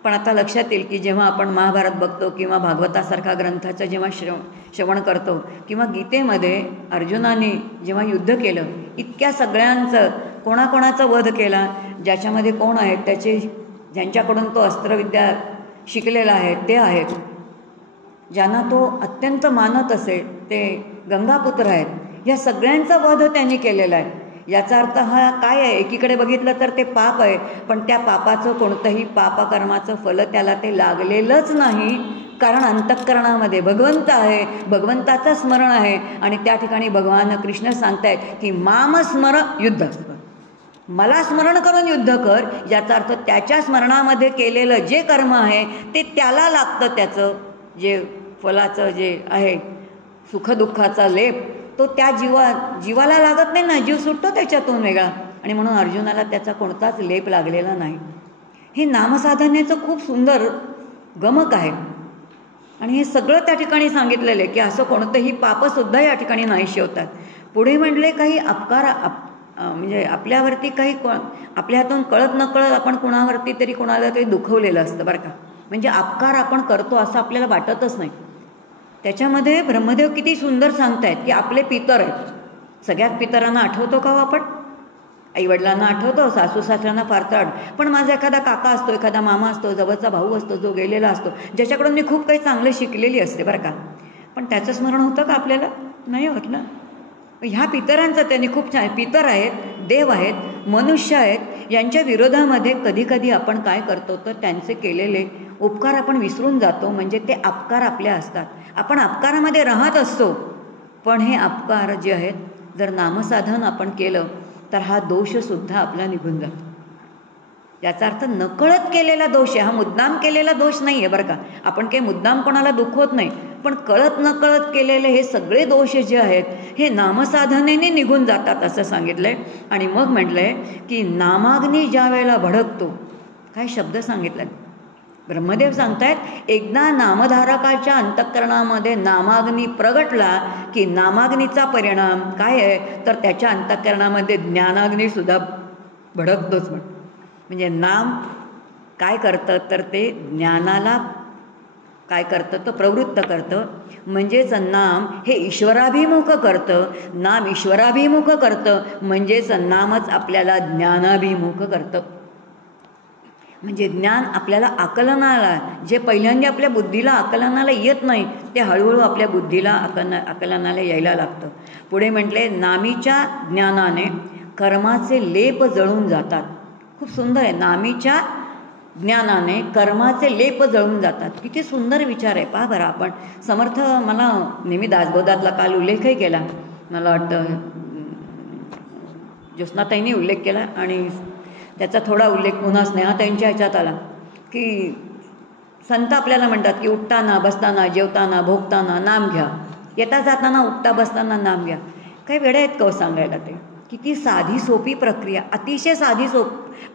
पण आता लक्षात येईल की जेव्हा आपण महाभारत बघतो किंवा भागवतासारखा ग्रंथाचं जेव्हा श्रवण करतो किंवा गीतेमध्ये अर्जुनाने जेव्हा युद्ध केलं, इतक्या सगळ्यांचं कोणाकोणाचा वध केला, ज्याच्यामध्ये कोण आहेत त्याचे ज्यांच्याकडून तो अस्त्रविद्या शिकलेला आहे ते आहेत, ज्यांना तो अत्यंत मानत असेल ते गंगापुत्र आहेत. या सगळ्यांचा वध त्यांनी केलेला आहे. याचा अर्थ हा काय आहे? एकीकडे बघितलं तर ते पाप आहे, पण त्या पापाचं कोणतंही पापकर्माचं फल त्याला ते लागलेलंच नाही, कारण अंतःकरणामध्ये भगवंत आहे, भगवंताचं स्मरण आहे. आणि त्या ठिकाणी भगवान कृष्ण सांगतायत की माम स्मर युद्ध, मला स्मरण करून युद्ध कर. याचा अर्थ त्याच्या स्मरणामध्ये केलेलं जे कर्म आहे ते त्याला लागतं. त्याचं जे फलाचं जे आहे सुखदुःखाचा लेप तो त्या जीवाला लागत नाही ना, जीव सुटतो त्याच्यातून वेगळा. आणि म्हणून अर्जुनाला त्याचा कोणताच लेप लागलेला नाही. हे नामसाधनेचं खूप सुंदर गमक आहे. आणि हे सगळं त्या ठिकाणी सांगितलेलं आहे की असं कोणतंही पापसुद्धा या ठिकाणी नाहीशी होतात. पुढे म्हटले काही अपकार म्हणजे आपल्यावरती काही आपल्या हातून कळत नकळत आपण कुणावरती तरी कुणाला तरी दुखवलेलं असतं बरं का. म्हणजे अपकार आपण करतो असं आपल्याला वाटतच नाही. त्याच्यामध्ये ब्रह्मदेव किती सुंदर सांगतायत की आपले पितर आहेत. सगळ्यात पितरांना आठवतो का हो आपण? आईवडिलांना आठवतो, सासू सासऱ्यांना फार तर पण माझा एखादा काका असतो, एखादा मामा असतो, जवळचा भाऊ असतो जो गेलेला असतो, ज्याच्याकडून मी खूप काही चांगलं शिकलेली असते बरं का. पण त्याचं स्मरण होतं का आपल्याला? नाही होत ना. ह्या पितरांचं त्यांनी खूप छान, पितर आहेत, देव आहेत, मनुष्य आहेत, यांच्या विरोधामध्ये कधी कधी आपण काय करतो तर त्यांचे केलेले उपकार आपण विसरून जातो. म्हणजे ते अपकार आपल्या असतात. आपण अपकारामध्ये राहत असतो, पण हे अपकार जे आहेत जर नामसाधन आपण केलं तर हा दोषसुद्धा आपला निघून जातो. याचा अर्थ नकळत केलेला दोष आहे, हा मुद्दाम केलेला दोष नाही आहे बरं का. आपण काही मुद्दाम कोणाला दुखवत नाही, पण कळत नकळत केलेले हे सगळे दोष जे आहेत हे नामसाधनेने निघून जातात असं सांगितलं आहे. आणि मग म्हटलं आहे की नामाग्नी ज्या वेळेला भडकतो, काय शब्द सांगितला ब्रह्मदेव सांगतायत, एकदा नामधारकाच्या अंतःकरणामध्ये नामाग्नी प्रगटला की नामाग्नीचा परिणाम काय आहे तर त्याच्या अंतःकरणामध्ये ज्ञानाग्नीसुद्धा भडकतोच. म्हणजे नाम काय करतं तर ते ज्ञानाला काय करतं तर प्रवृत्त करतं. म्हणजेच नाम हे ईश्वराभिमुख करतं, नाम ईश्वराभिमुख करतं, म्हणजेच नामच आपल्याला ज्ञानाभिमुख करतं. म्हणजे ज्ञान आपल्याला आकलनाला, जे पहिल्यांदा आपल्या बुद्धीला आकलनाला येत नाही ते हळूहळू आपल्या बुद्धीला आकलनाला यायला लागतं. पुढे म्हटले नामीच्या ज्ञानाने कर्माचे लेप जळून जातात. खूप सुंदर आहे, नामीच्या ज्ञानाने कर्माचे लेप जळून जातात. किती सुंदर विचार आहे. पहा बरं, आपण समर्थ मला नेहमी दासबोधातला काल उल्लेखही केला, मला वाटतं ज्योत्स्नाताईंनी उल्लेख केला आणि त्याचा थोडा उल्लेख पुन्हा स्नेहाताईंच्या ह्याच्यात आला की संत आपल्याला म्हणतात की उठताना बसताना जेवताना भोगताना नाम घ्या, येता जाताना उठता बसताना नाम घ्या. काही वेळ आहेत का सांगायला? ते किती साधी सोपी प्रक्रिया, अतिशय साधी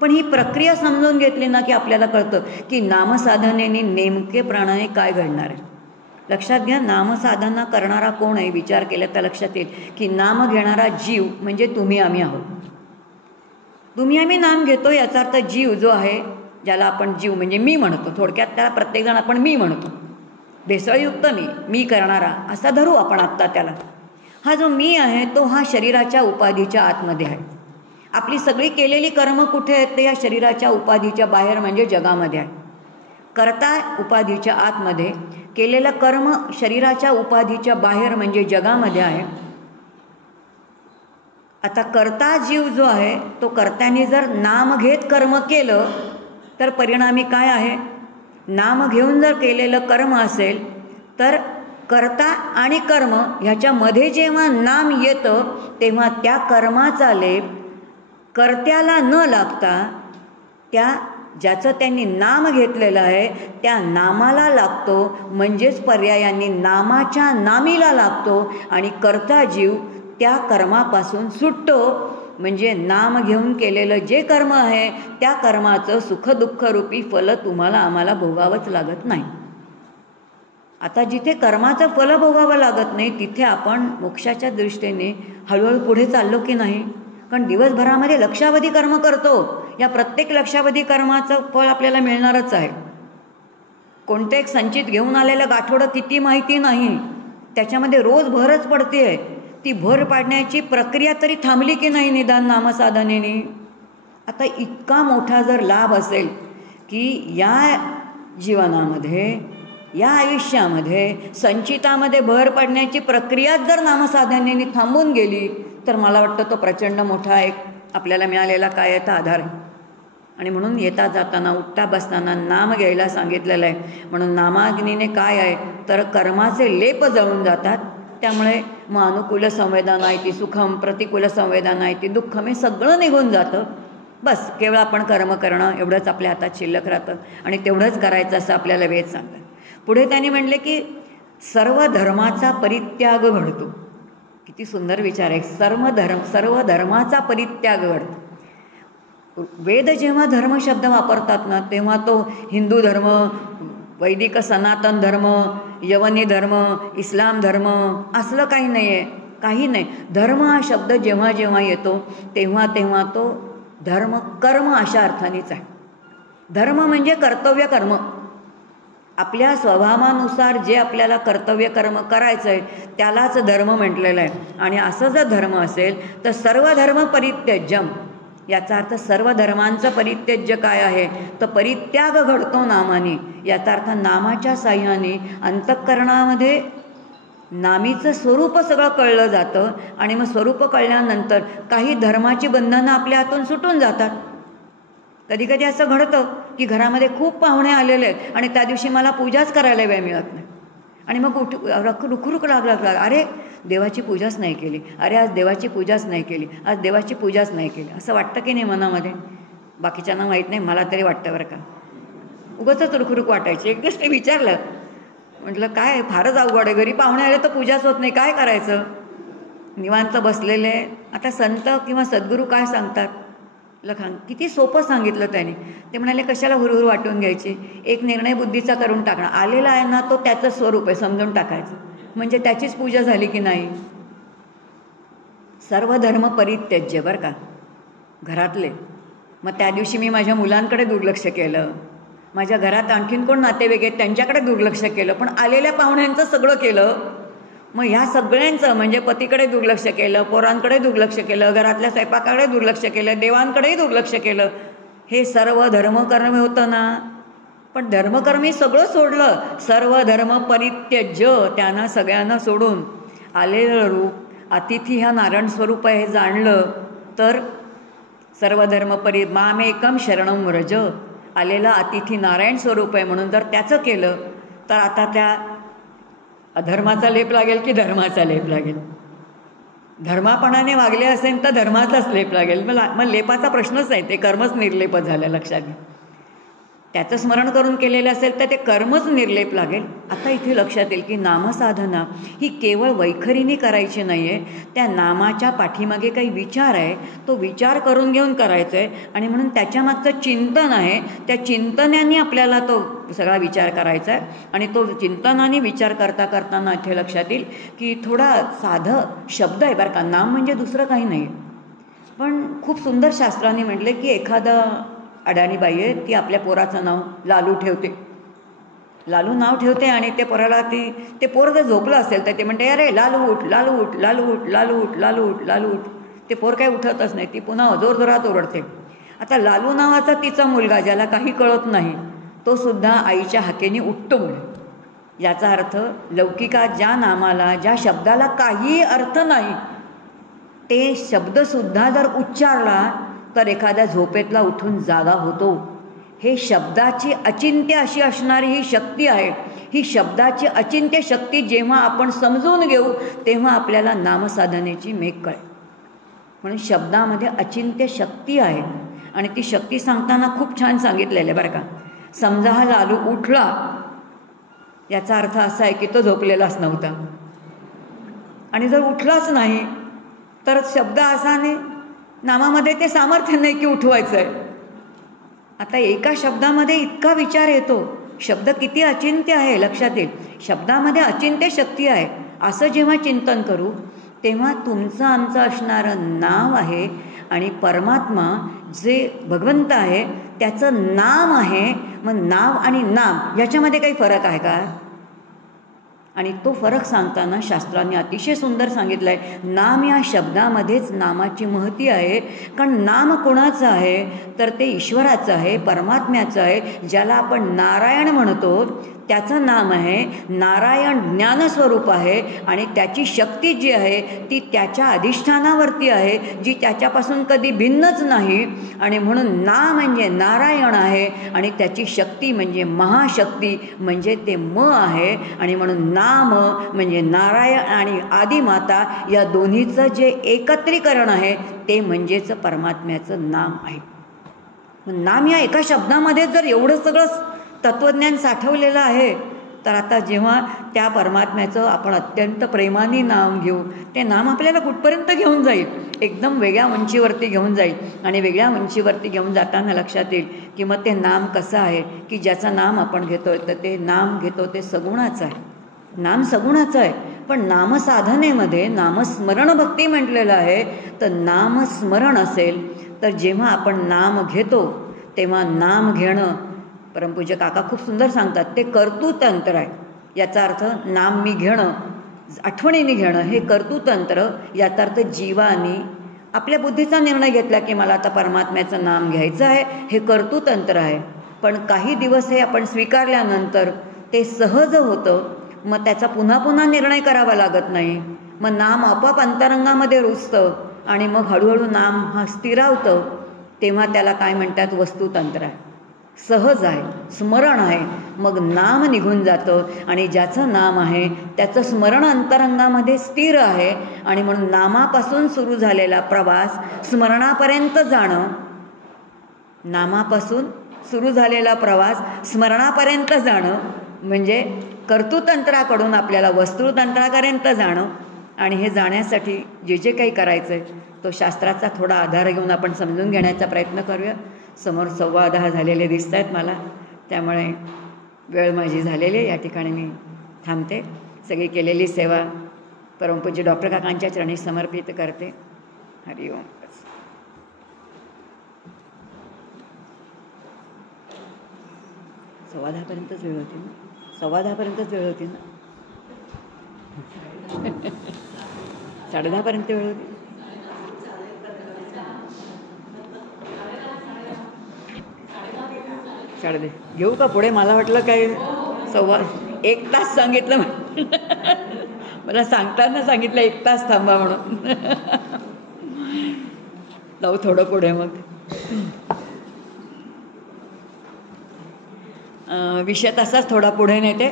पण ही प्रक्रिया समजून घेतली ना की आपल्याला कळतं की नामसाधनेने नेमकेपणाने काय घडणार आहे. लक्षात घ्या, नामसाधना करणारा कोण आहे विचार केला तर लक्षात येईल की नाम घेणारा जीव म्हणजे तुम्ही आम्ही आहोत. तुम्ही आम्ही नाम घेतो याचा अर्थ जीव जो आहे, ज्याला आपण जीव म्हणजे मी म्हणतो, थोडक्यात त्याला प्रत्येकजण आपण मी म्हणतो, भेसळयुक्त मी करणारा असा धरू आपण आत्ता त्याला. हा जो मी आहे तो हा शरीराच्या उपाधीच्या आतमध्ये आहे. आपली सगळी केलेली कर्म कुठे आहेत ते या शरीराच्या उपाधीच्या बाहेर म्हणजे जगामध्ये आहे. कर्ता उपाधीच्या आतमध्ये, केलेलं कर्म शरीराच्या उपाधीच्या बाहेर म्हणजे जगामध्ये आहे. आता कर्ता जीव जो आहे तो कर्त्याने जर नाम घेत कर्म केलं तर परिणामी काय आहे, नाम घेऊन जर केलेलं कर्म असेल तर कर्ता आणि कर्म ह्याच्यामध्ये जेव्हा नाम येतं तेव्हा त्या कर्माचा लेप कर्त्याला न लागता त्या ज्याचं त्यांनी नाम घेतलेलं आहे त्या नामाला लागतो. म्हणजेच पर्यायाने नामाच्या नामीला लागतो आणि कर्ता जीव त्या कर्मापासून सुटतो. म्हणजे नाम घेऊन केलेलं जे कर्म आहे त्या कर्माचं सुखदुःखरूपी फल तुम्हाला आम्हाला भोगावंच लागत नाही. आता जिथे कर्माचं फल भोगावं लागत नाही तिथे आपण मोक्षाच्या दृष्टीने हळूहळू पुढे चाललो की नाही? कारण दिवसभरामध्ये लक्षावधी कर्म करतो, या प्रत्येक लक्षावधी कर्माचं फळ आपल्याला मिळणारच आहे. कोणतं एक संचित घेऊन आलेलं गाठोडं किती माहिती नाही, त्याच्यामध्ये रोज भरच पडते आहे. ती भर पाडण्याची प्रक्रिया तरी थांबली की नाही निदान नामसाधनेने? आता इतका मोठा जर लाभ असेल की या जीवनामध्ये, या आयुष्यामध्ये संचितामध्ये भर पडण्याची प्रक्रियाच जर नामसाधनेने थांबून गेली तर मला वाटतं तो प्रचंड मोठा एक आपल्याला मिळालेला कायता आधार आहे. आणि म्हणून येता जाताना उठता बसताना नाम घ्यायला सांगितलेलं आहे. म्हणून नामाग्नीने काय आहे तर कर्माचे लेप जळून जातात. त्यामुळे मग अनुकूल संवेदना आहे ती सुखम, प्रतिकूल संवेदना आहे ती दुःखम, हे सगळं निघून जातं. बस केवळ आपण कर्म करणं एवढंच आपल्या हातात शिल्लक राहतं आणि तेवढंच करायचं असं आपल्याला वेद सांगतात. पुढे त्यांनी म्हणले की सर्व धर्माचा परित्याग घडतो. किती सुंदर विचार आहे. सर्व धर्माचा परित्याग घडतो. वेद जेव्हा धर्म शब्द वापरतात ना तेव्हा तो हिंदू धर्म, वैदिक सनातन धर्म, यवनी धर्म, इस्लाम धर्म असलं काही नाही आहे. काही नाही. धर्म हा शब्द जेव्हा जेव्हा येतो तेव्हा तेव्हा तो धर्म कर्म अशा अर्थानेच आहे. धर्म म्हणजे कर्तव्य कर्म. आपल्या स्वभावानुसार जे आपल्याला कर्तव्य कर्म करायचं आहे त्यालाच धर्म म्हटलेलं आहे. आणि असं जर धर्म असेल तर सर्व धर्म परित्यज्यम, याचा अर्थ सर्व धर्मांचं परित्यज्य काय आहे तर परित्याग घडतो नामाने. याचा अर्थ नामाच्या साह्याने अंतःकरणामध्ये नामीचं स्वरूप सगळं कळलं जातं आणि मग स्वरूप कळल्यानंतर काही धर्माची बंधनं आपल्या हातून सुटून जातात. कधी कधी असं घडतं की घरामध्ये खूप पाहुणे आलेले आहेत आणि त्या दिवशी मला पूजाच करायला वेळ मिळत नाही आणि मग रुखरुख लागला, अरे देवाची पूजाच नाही केली, अरे आज देवाची पूजाच नाही केली, आज देवाची पूजाच नाही केली, असं वाटतं की नाही मनामध्ये. बाकीच्यांना माहीत नाही, मला तरी वाटतं बरं का. उगाचच रुखरुख वाटायची. एक दिवस ते विचारलं, म्हटलं काय फारच अवघड आहे, घरी पाहुणे आले तर पूजाच होत नाही, काय करायचं. निवांत बसलेले. आता संत किंवा सद्गुरू काय सांगतात लखान, किती सोपं सांगितलं त्यांनी. ते म्हणाले कशाला हुरहुर वाटून घ्यायची, एक निर्णय बुद्धीचा करून टाकणं. आलेला आहे ना तो त्याचं स्वरूप आहे, समजून टाकायचं म्हणजे त्याचीच पूजा झाली की नाही. सर्व धर्म परित्यज्य बरं का घरातले. मग त्या दिवशी मी माझ्या मुलांकडे दुर्लक्ष केलं, माझ्या घरात आणखीन कोण नातेवाईक आहेत त्यांच्याकडे दुर्लक्ष केलं, पण आलेल्या पाहुण्यांचं सगळं केलं. मग ह्या सगळ्यांचं म्हणजे पतीकडे दुर्लक्ष केलं, पोरांकडे दुर्लक्ष केलं, घरातल्या स्वयंपाकाकडे दुर्लक्ष केलं, देवांकडेही दुर्लक्ष केलं. हे सर्व धर्मकर्म होतं ना. पण धर्मकर्मी सगळं सोडलं. सर्व धर्म परित्यज्य, त्यांना सगळ्यांना सोडून आलेलं रूप अतिथी ह्या नारायण स्वरूप आहे हे जाणलं तर सर्व धर्म मामेकम शरणम व्रज, आलेला अतिथी नारायण स्वरूप आहे म्हणून जर त्याचं केलं तर आता त्या अधर्माचा लेप लागेल की धर्माचा लेप लागेल. धर्मापणाने वागले असेल तर धर्माचाच लेप लागेल. मग लेपाचा प्रश्नच नाही, ते कर्मच निर्लेप झालं. लक्षात घ्या. त्याचं स्मरण करून केलेलं असेल तर ते कर्मच निर्लेप लागेल. आता इथे लक्षात येईल की नामसाधना ही केवळ वैखरीने करायची नाही आहे. त्या नामाच्या पाठीमागे काही विचार आहे, तो विचार करून घेऊन करायचं आहे. आणि म्हणून त्याच्यामागचं चिंतन आहे, त्या चिंतनाने आपल्याला तो सगळा विचार करायचा आहे. आणि तो चिंतनाने विचार करता करताना इथे लक्षात येईल की थोडा साधं शब्द आहे बरं का. नाम म्हणजे दुसरं काही नाही. पण खूप सुंदर शास्त्राने म्हटले की एखादा अडाणी बाई आहे, ती आपल्या पोराचं नाव लालू ठेवते. लालू नाव ठेवते आणि ते पोराला ते पोर जर झोपलं असेल तर ते म्हणते अरे लालू उठ, लालू उठ, लालू उठ, लालू उठ, लालू उठ, लालू उठ. ते पोर काही उठतच नाही. ती पुन्हा जोरजोरात ओरडते. आता लालू नावाचा तिचा मुलगा ज्याला काही कळत नाही तो सुद्धा आईच्या हाकेने उठतो म्हणून. याचा अर्थ लौकिकात ज्या नामाला, ज्या शब्दाला काही अर्थ नाही ते शब्दसुद्धा जर उच्चारला तर एखाद्या झोपेतला उठून जागा होतो. हे शब्दाची अचिंत्य अशी असणारी ही शक्ती आहे. ही शब्दाची अचिंत्य शक्ती जेव्हा आपण समजून घेऊ तेव्हा आपल्याला नामसाधनेची मेघ कळेल. म्हणून शब्दामध्ये अचिंत्य शक्ती आहे आणि ती शक्ती सांगताना खूप छान सांगितलेलं आहे बरं का. समजा हा लालू उठला, याचा अर्थ असा आहे की तो झोपलेलाच नव्हता. आणि जर उठलाच नाही तर शब्द असा नाही, नामामध्ये ते सामर्थ्य नाही की उठवायचं आहे. आता एका शब्दामध्ये इतका विचार येतो. शब्द किती अचिंत्य आहे लक्षात येईल. शब्दामध्ये अचिंत्य शक्ती आहे. असं जेव्हा चिंतन करू तेव्हा तुमचं आमचं असणारं नाव आहे आणि परमात्मा जे भगवंत आहे त्याचं नाम आहे. मग नाव आणि नाम याच्यामध्ये काही फरक आहे का? आणि तो फरक सांगताना शास्त्रांनी अतिशय सुंदर सांगितलं आहे. नाम या शब्दामध्येच नामाची महती आहे. कारण नाम कोणाचं आहे तर ते ईश्वराचं आहे, परमात्म्याचं आहे. ज्याला आपण नारायण म्हणतो त्याचं नाम आहे. नारायण ज्ञानस्वरूप आहे आणि त्याची शक्ती जी आहे ती त्याच्या अधिष्ठानावरती आहे, जी त्याच्यापासून कधी भिन्नच नाही. आणि म्हणून नाम म्हणजे नारायण आहे आणि त्याची शक्ती म्हणजे महाशक्ती म्हणजे ते म आहे. आणि म्हणून नाम म्हणजे नारायण आणि आदिमाता या दोन्हीचं जे एकत्रीकरण आहे ते म्हणजेच परमात्म्याचं नाम आहे. नाम या एका शब्दामध्ये जर एवढं सगळं तत्त्वज्ञान साठवलेलं आहे तर आता जेव्हा त्या परमात्म्याचं आपण अत्यंत प्रेमाने नाम घेऊ, ते नाम आपल्याला कुठपर्यंत घेऊन जाईल, एकदम वेगळ्या उंचीवरती घेऊन जाईल. आणि वेगळ्या उंचीवरती घेऊन जाताना लक्षात येईल की मग ते नाम कसं आहे की ज्याचं नाम आपण घेतो तर ते नाम घेतो ते सगुणाचं आहे. नाम सगुणाचं आहे. पण नामसाधनेमध्ये नामस्मरण भक्ती म्हटलेलं आहे. तर नामस्मरण असेल तर जेव्हा आपण नाम घेतो तेव्हा नाम घेणं, परमपूज्य काका खूप सुंदर सांगतात, ते कर्तृतंत्र आहे. याचा अर्थ नाम मी घेणं, आठवणीने घेणं हे कर्तृतंत्र. याचा अर्थ जीवानी आपल्या बुद्धीचा निर्णय घेतला की मला आता परमात्म्याचं नाम घ्यायचं आहे, हे कर्तृतंत्र आहे. पण काही दिवस हे आपण स्वीकारल्यानंतर ते सहज होतं. मग त्याचा पुन्हा पुन्हा निर्णय करावा लागत नाही. मग नाम आपोआप अंतरंगामध्ये रुजतं आणि मग हळूहळू नाम हा स्थिरावतं. तेव्हा त्याला काय म्हणतात, वस्तुतंत्र आहे, सहज आहे, स्मरण आहे. मग नाम निघून जातं आणि ज्याचं नाम आहे त्याचं स्मरण अंतरंगामध्ये स्थिर आहे. आणि म्हणून नामापासून सुरू झालेला प्रवास स्मरणापर्यंत जाणं, नामापासून सुरू झालेला प्रवास स्मरणापर्यंत जाणं म्हणजे कर्तृतंत्राकडून आपल्याला वस्तुतंत्रापर्यंत जाणं. आणि हे जाण्यासाठी जे जे काही करायचं आहे तो शास्त्राचा थोडा आधार घेऊन आपण समजून घेण्याचा प्रयत्न करूया. समोर 10:15 झालेले दिसत आहेत मला, त्यामुळे वेळ माझी झालेली आहे. या ठिकाणी मी थांबते. सगळी केलेली सेवा परमपूज्य डॉक्टर काकांच्या चरणी समर्पित करते. हरिओम. 10:15पर्यंतच वेळ होती ना, 10:15पर्यंतच वेळ होती ना, 10:30पर्यंत वेळ होती. साडे घेऊ का पुढे? मला वाटलं काय 1 तास सांगितलं, मला सांगताना सांगितलं 1 तास थांबा म्हणून. जाऊ थोडं पुढे. मग विषय तसाच थोडा पुढे नेते.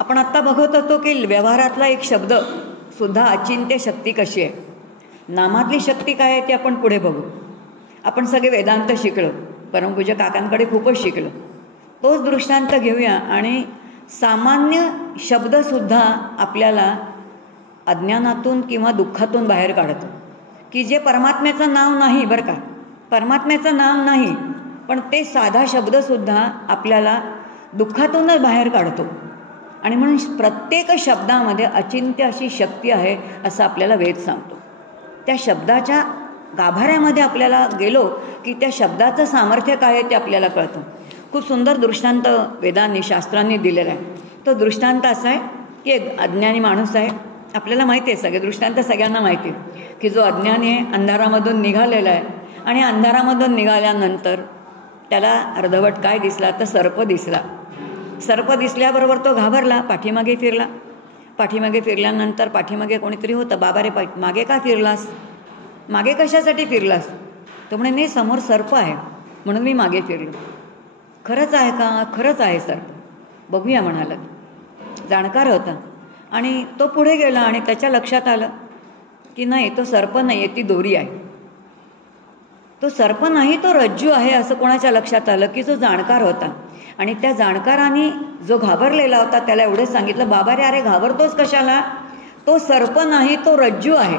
आपण आत्ता बघत होतो की व्यवहारातला एक शब्द सुद्धा अचिंत्य शक्ती कशी आहे. नामातली शक्ती काय आहे ते आपण पुढे बघू. आपण सगळे वेदांत शिकलो, परमपूज्य काकांकडे खूपच शिकलो. तोच दृष्टांत घेऊया आणि सामान्य शब्दसुद्धा आपल्याला अज्ञानातून किंवा दुःखातून बाहेर काढतो. की जे परमात्म्याचं नाव नाही, बरं का, परमात्म्याचं नाव नाही, पण ते साधा शब्दसुद्धा आपल्याला दुःखातूनच बाहेर काढतो. आणि म्हणून प्रत्येक शब्दामध्ये अचिंत्य अशी शक्ती आहे असं आपल्याला वेद सांगतो. त्या शब्दाच्या गाभाऱ्यामध्ये आपल्याला गेलो की त्या शब्दाचं सामर्थ्य काय आहे ते आपल्याला कळतं. खूप सुंदर दृष्टांत वेदांनी शास्त्रांनी दिलेला आहे. तो दृष्टांत असा आहे की एक अज्ञानी माणूस आहे. आपल्याला माहिती आहे, सगळे दृष्टांत सगळ्यांना माहिती आहे की जो अज्ञानी आहे अंधारामधून निघालेला आहे आणि अंधारामधून निघाल्यानंतर त्याला अर्धवट काय दिसला तर सर्प दिसला. सर्प दिसल्याबरोबर तो घाबरला, पाठीमागे फिरला. पाठीमागे फिरल्यानंतर पाठीमागे कोणीतरी होतं. बाबा रे, मागे का फिरलास? मागे कशासाठी फिरलास? तो म्हणे नाही, समोर सर्प आहे म्हणून मी मागे फिरलो. खरंच आहे का? खरंच आहे सर्प, बघूया म्हणाला. जाणकार होता आणि तो पुढे गेला आणि त्याच्या लक्षात आलं की नाही, तो सर्प नाही आहे, ती दोरी आहे. तो सर्प नाही, तो रज्जू आहे असं कोणाच्या लक्षात आलं की जो जाणकार होता. आणि त्या जाणकाराने जो घाबरलेला होता त्याला एवढंच सांगितलं, बाबा रे, अरे घाबरतोस कशाला? तो सर्प नाही, तो रज्जू आहे.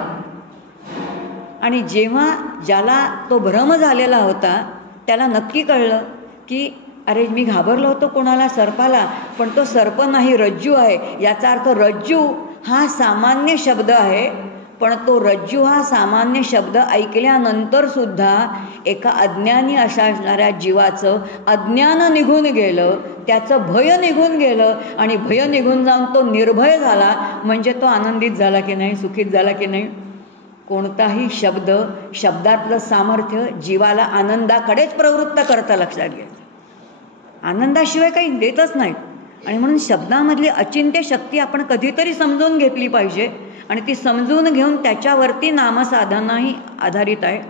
आणि जेव्हा ज्याला तो भ्रम झालेला होता त्याला नक्की कळलं की अरे, मी घाबरलो होतो कोणाला? सर्पाला, पण तो सर्प नाही, रज्जू आहे. याचा अर्थ रज्जू हा सामान्य शब्द आहे, पण तो रज्जू हा सामान्य शब्द ऐकल्यानंतर सुद्धा एका अज्ञानी असणाऱ्या जीवाचं अज्ञान निघून गेलं, त्याचं भय निघून गेलं आणि भय निघून जाऊन तो निर्भय झाला म्हणजे तो आनंदित झाला की नाही, सुखीत झाला की नाही. कोणताही शब्द, शब्दातलं सामर्थ्य जीवाला आनंदाकडेच प्रवृत्त करतं, लक्षात घ्यायचं. आनंदाशिवाय काही देतच नाही. आणि म्हणून शब्दामधली अचिंत्य शक्ती आपण कधीतरी समजून घेतली पाहिजे आणि ती समजून घेऊन त्याच्यावरती नामसाधनाही आधारित आहे.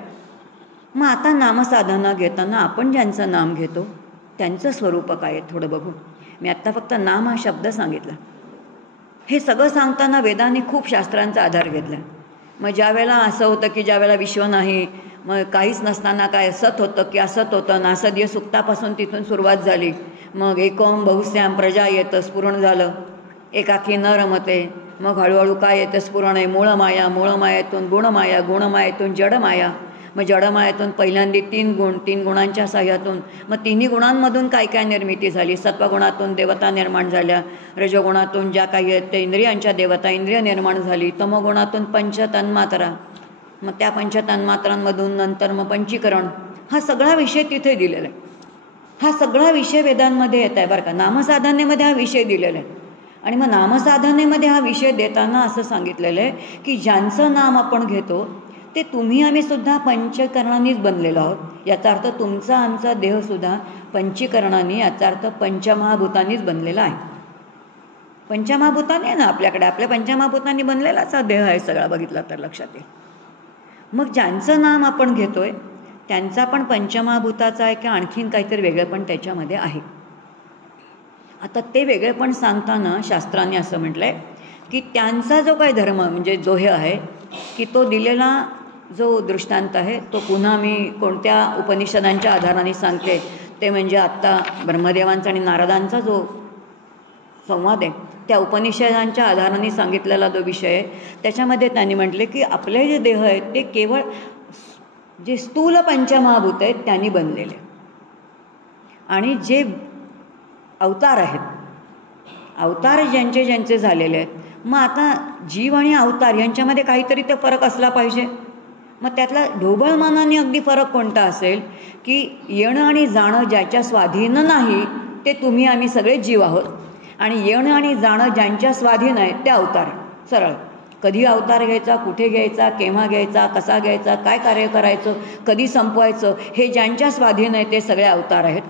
मग आता नामसाधना घेताना आपण ज्यांचं नाम घेतो त्यांचं स्वरूप काय आहे थोडं बघू. मी आत्ता फक्त नाम हा शब्द सांगितला. हे सगळं सांगताना वेदांनी खूप शास्त्रांचा आधार घेतला. मग ज्या वेळेला असं होतं की ज्या वेळेला विश्व नाही, मग काहीच नसताना काय असत होतं की असत होतं, नासदीय सुक्तापासून तिथून सुरुवात झाली. मग एकोम बहुश्याम प्रजा येतं स्फुरण झालं, एकाकी न रमते. मग हळूहळू काय येतं स्फुरण आहे, मूळमाया, मूळमायातून गुणमाया, गुणमायातून जडमाया, मग जडमायातून पहिल्यांदा 3 गुण, 3 गुणांच्या साह्यातून मग 3ही गुणांमधून काय काय निर्मिती झाली. सत्वगुणातून देवता निर्माण झाल्या, रजोगुणातून ज्या काही आहेत त्या इंद्रियांच्या देवता इंद्रिय निर्माण झाली, तमोगुणातून पंचतन्मात्रा, मग त्या पंचतन्मात्रांमधून नंतर मग पंचीकरण. हा सगळा विषय तिथे दिलेला आहे. हा सगळा विषय वेदांमध्ये येत आहे बरं का. नामसाधनेमध्ये हा विषय दिलेला आहे. आणि मग नामसाधनेमध्ये हा विषय देताना असं सांगितलेलं आहे की ज्यांचं नाम आपण घेतो ते तुम्ही आम्ही सुद्धा पंचकरणांनीच बनलेलो आहोत. याचा अर्थ तुमचा आमचा देहसुद्धा पंचीकरणांनी, याचा अर्थ पंचमहाभूतांनीच बनलेला आहे. पंचमहाभूतांनी आहे ना आपल्याकडे, आपल्या पंचमहाभूतांनी बनलेलाच हा देह आहे सगळा, बघितला तर लक्षात येईल. मग ज्यांचं नाम आपण घेतोय त्यांचा पण पंचमहाभूताचा आहे की आणखीन काहीतरी वेगळं पण त्याच्यामध्ये आहे. आता ते वेगळेपण सांगताना शास्त्रांनी असं म्हटलं आहे की त्यांचा जो काही धर्म म्हणजे जो हे आहे की तो दिलेला जो दृष्टांत आहे तो पुन्हा मी कोणत्या उपनिषदांच्या आधाराने सांगते ते म्हणजे आत्ता ब्रह्मदेवांचा आणि नारदांचा जो संवाद आहे त्या उपनिषदांच्या आधाराने सांगितलेला जो विषय आहे त्याच्यामध्ये त्यांनी म्हटले की आपले जे देह आहेत ते केवळ जे स्थूल पंचमहाभूत आहेत त्यांनी बनलेले आणि जे अवतार आहेत, अवतार ज्यांचे ज्यांचे झालेले आहेत. मग आता जीव आणि अवतार यांच्यामध्ये काहीतरी ते फरक असला पाहिजे. मग त्यातला ढोबळमानाने अगदी फरक कोणता असेल की येणं आणि जाणं ज्याच्या स्वाधीन नाही ते तुम्ही आम्ही सगळे जीव आहोत आणि येणं आणि जाणं ज्यांच्या स्वाधीन आहे ते अवतार. सरळ कधी अवतार घ्यायचा, कुठे घ्यायचा, केव्हा घ्यायचा, कसा घ्यायचा, काय कार्य करायचं, कधी संपवायचं, हे ज्यांच्या स्वाधीन आहे ते सगळे अवतार आहेत.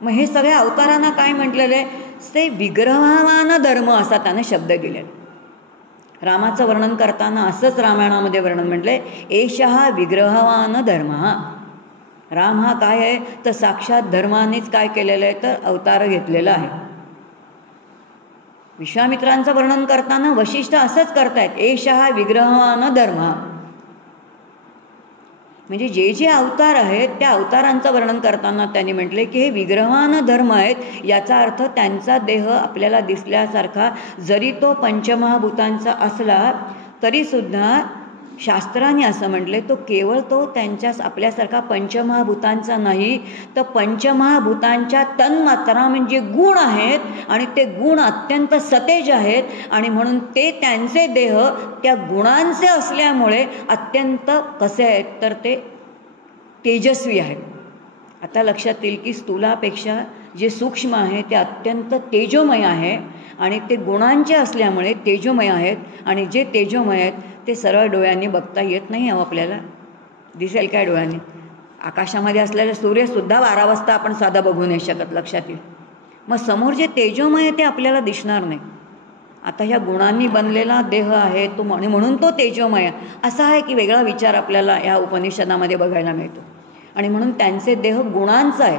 मग हे सगळ्या अवतारांना काय म्हटलेलं आहे, ते विग्रहवान धर्म असा त्यानं शब्द दिलेला. रामाचं वर्णन करताना असंच रामायणामध्ये वर्णन म्हटलंय, एषः विग्रहवान धर्म. राम हा काय आहे तर साक्षात धर्मानेच काय केलेलं आहे तर अवतार घेतलेला आहे. विश्वामित्रांचं वर्णन करताना वशिष्ठ असंच करतायत, एषः विग्रहवान धर्म. म्हणजे जे जे अवतार आहेत त्या अवतारांचं वर्णन करताना त्यांनी म्हटले की हे विग्रहवान धर्म आहेत. याचा अर्थ त्यांचा देह आपल्याला दिसल्यासारखा जरी तो पंचमहाभूतांचा असला तरीसुद्धा शास्त्राने असं म्हटले तो केवळ तो त्यांच्या आपल्यासारखा पंचमहाभूतांचा नाही तर पंचमहाभूतांच्या तन्मात्रा म्हणजे गुण आहेत आणि ते गुण अत्यंत सतेज आहेत आणि म्हणून ते त्यांचे देह त्या गुणांचे असल्यामुळे अत्यंत कसे आहेत तर ते तेजस्वी आहेत. आता लक्षात येईल की स्थूलापेक्षा जे सूक्ष्म आहे ते अत्यंत तेजोमय आहे आणि ते गुणांचे असल्यामुळे तेजोमय आहेत आणि जे तेजोमय आहेत ते सरळ डोळ्यांनी बघता येत नाही. आपल्याला दिसेल काय डोळ्यांनी? आकाशामध्ये असलेले सूर्यसुद्धा 12 वाजता आपण साधा बघू नाही शकत, लक्षात येईल. मग समोर जे तेजोमय आहे ते आपल्याला दिसणार नाही. आता ह्या गुणांनी बनलेला देह आहे तो म्हणून तो तेजोमय आहे असा आहे की वेगळा विचार आपल्याला ह्या उपनिषदामध्ये बघायला मिळतो. आणि म्हणून त्यांचे देह गुणांचा आहे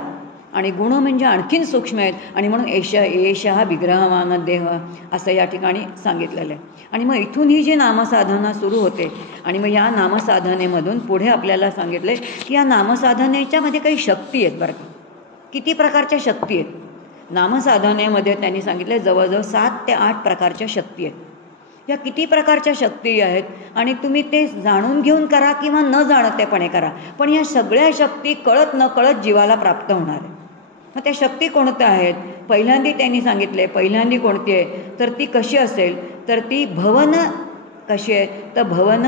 आणि गुण म्हणजे आणखीन सूक्ष्म आहेत आणि म्हणून एषः विग्रहवान देह असं या ठिकाणी सांगितलेलं आहे. आणि मग इथून ही जी नामसाधना सुरू होते आणि मग या नामसाधनेमधून पुढे आपल्याला सांगितले की या नामसाधनेच्यामध्ये काही शक्ती आहेत बरं का. किती प्रकारच्या शक्ती आहेत नामसाधनेमध्ये त्यांनी सांगितले, जवळजवळ 7 ते 8 प्रकारच्या शक्ती आहेत. या किती प्रकारच्या शक्ती आहेत आणि तुम्ही ते जाणून घेऊन करा किंवा न जाणतेपणे करा, पण या सगळ्या शक्ती कळत न कळत जीवाला प्राप्त होणार आहे. मग त्या शक्ती कोणत्या आहेत? पहिल्यांदी त्यांनी सांगितले, पहिल्यांदी कोणती आहे तर ती कशी असेल तर ती भवन कशी आहे तर भवन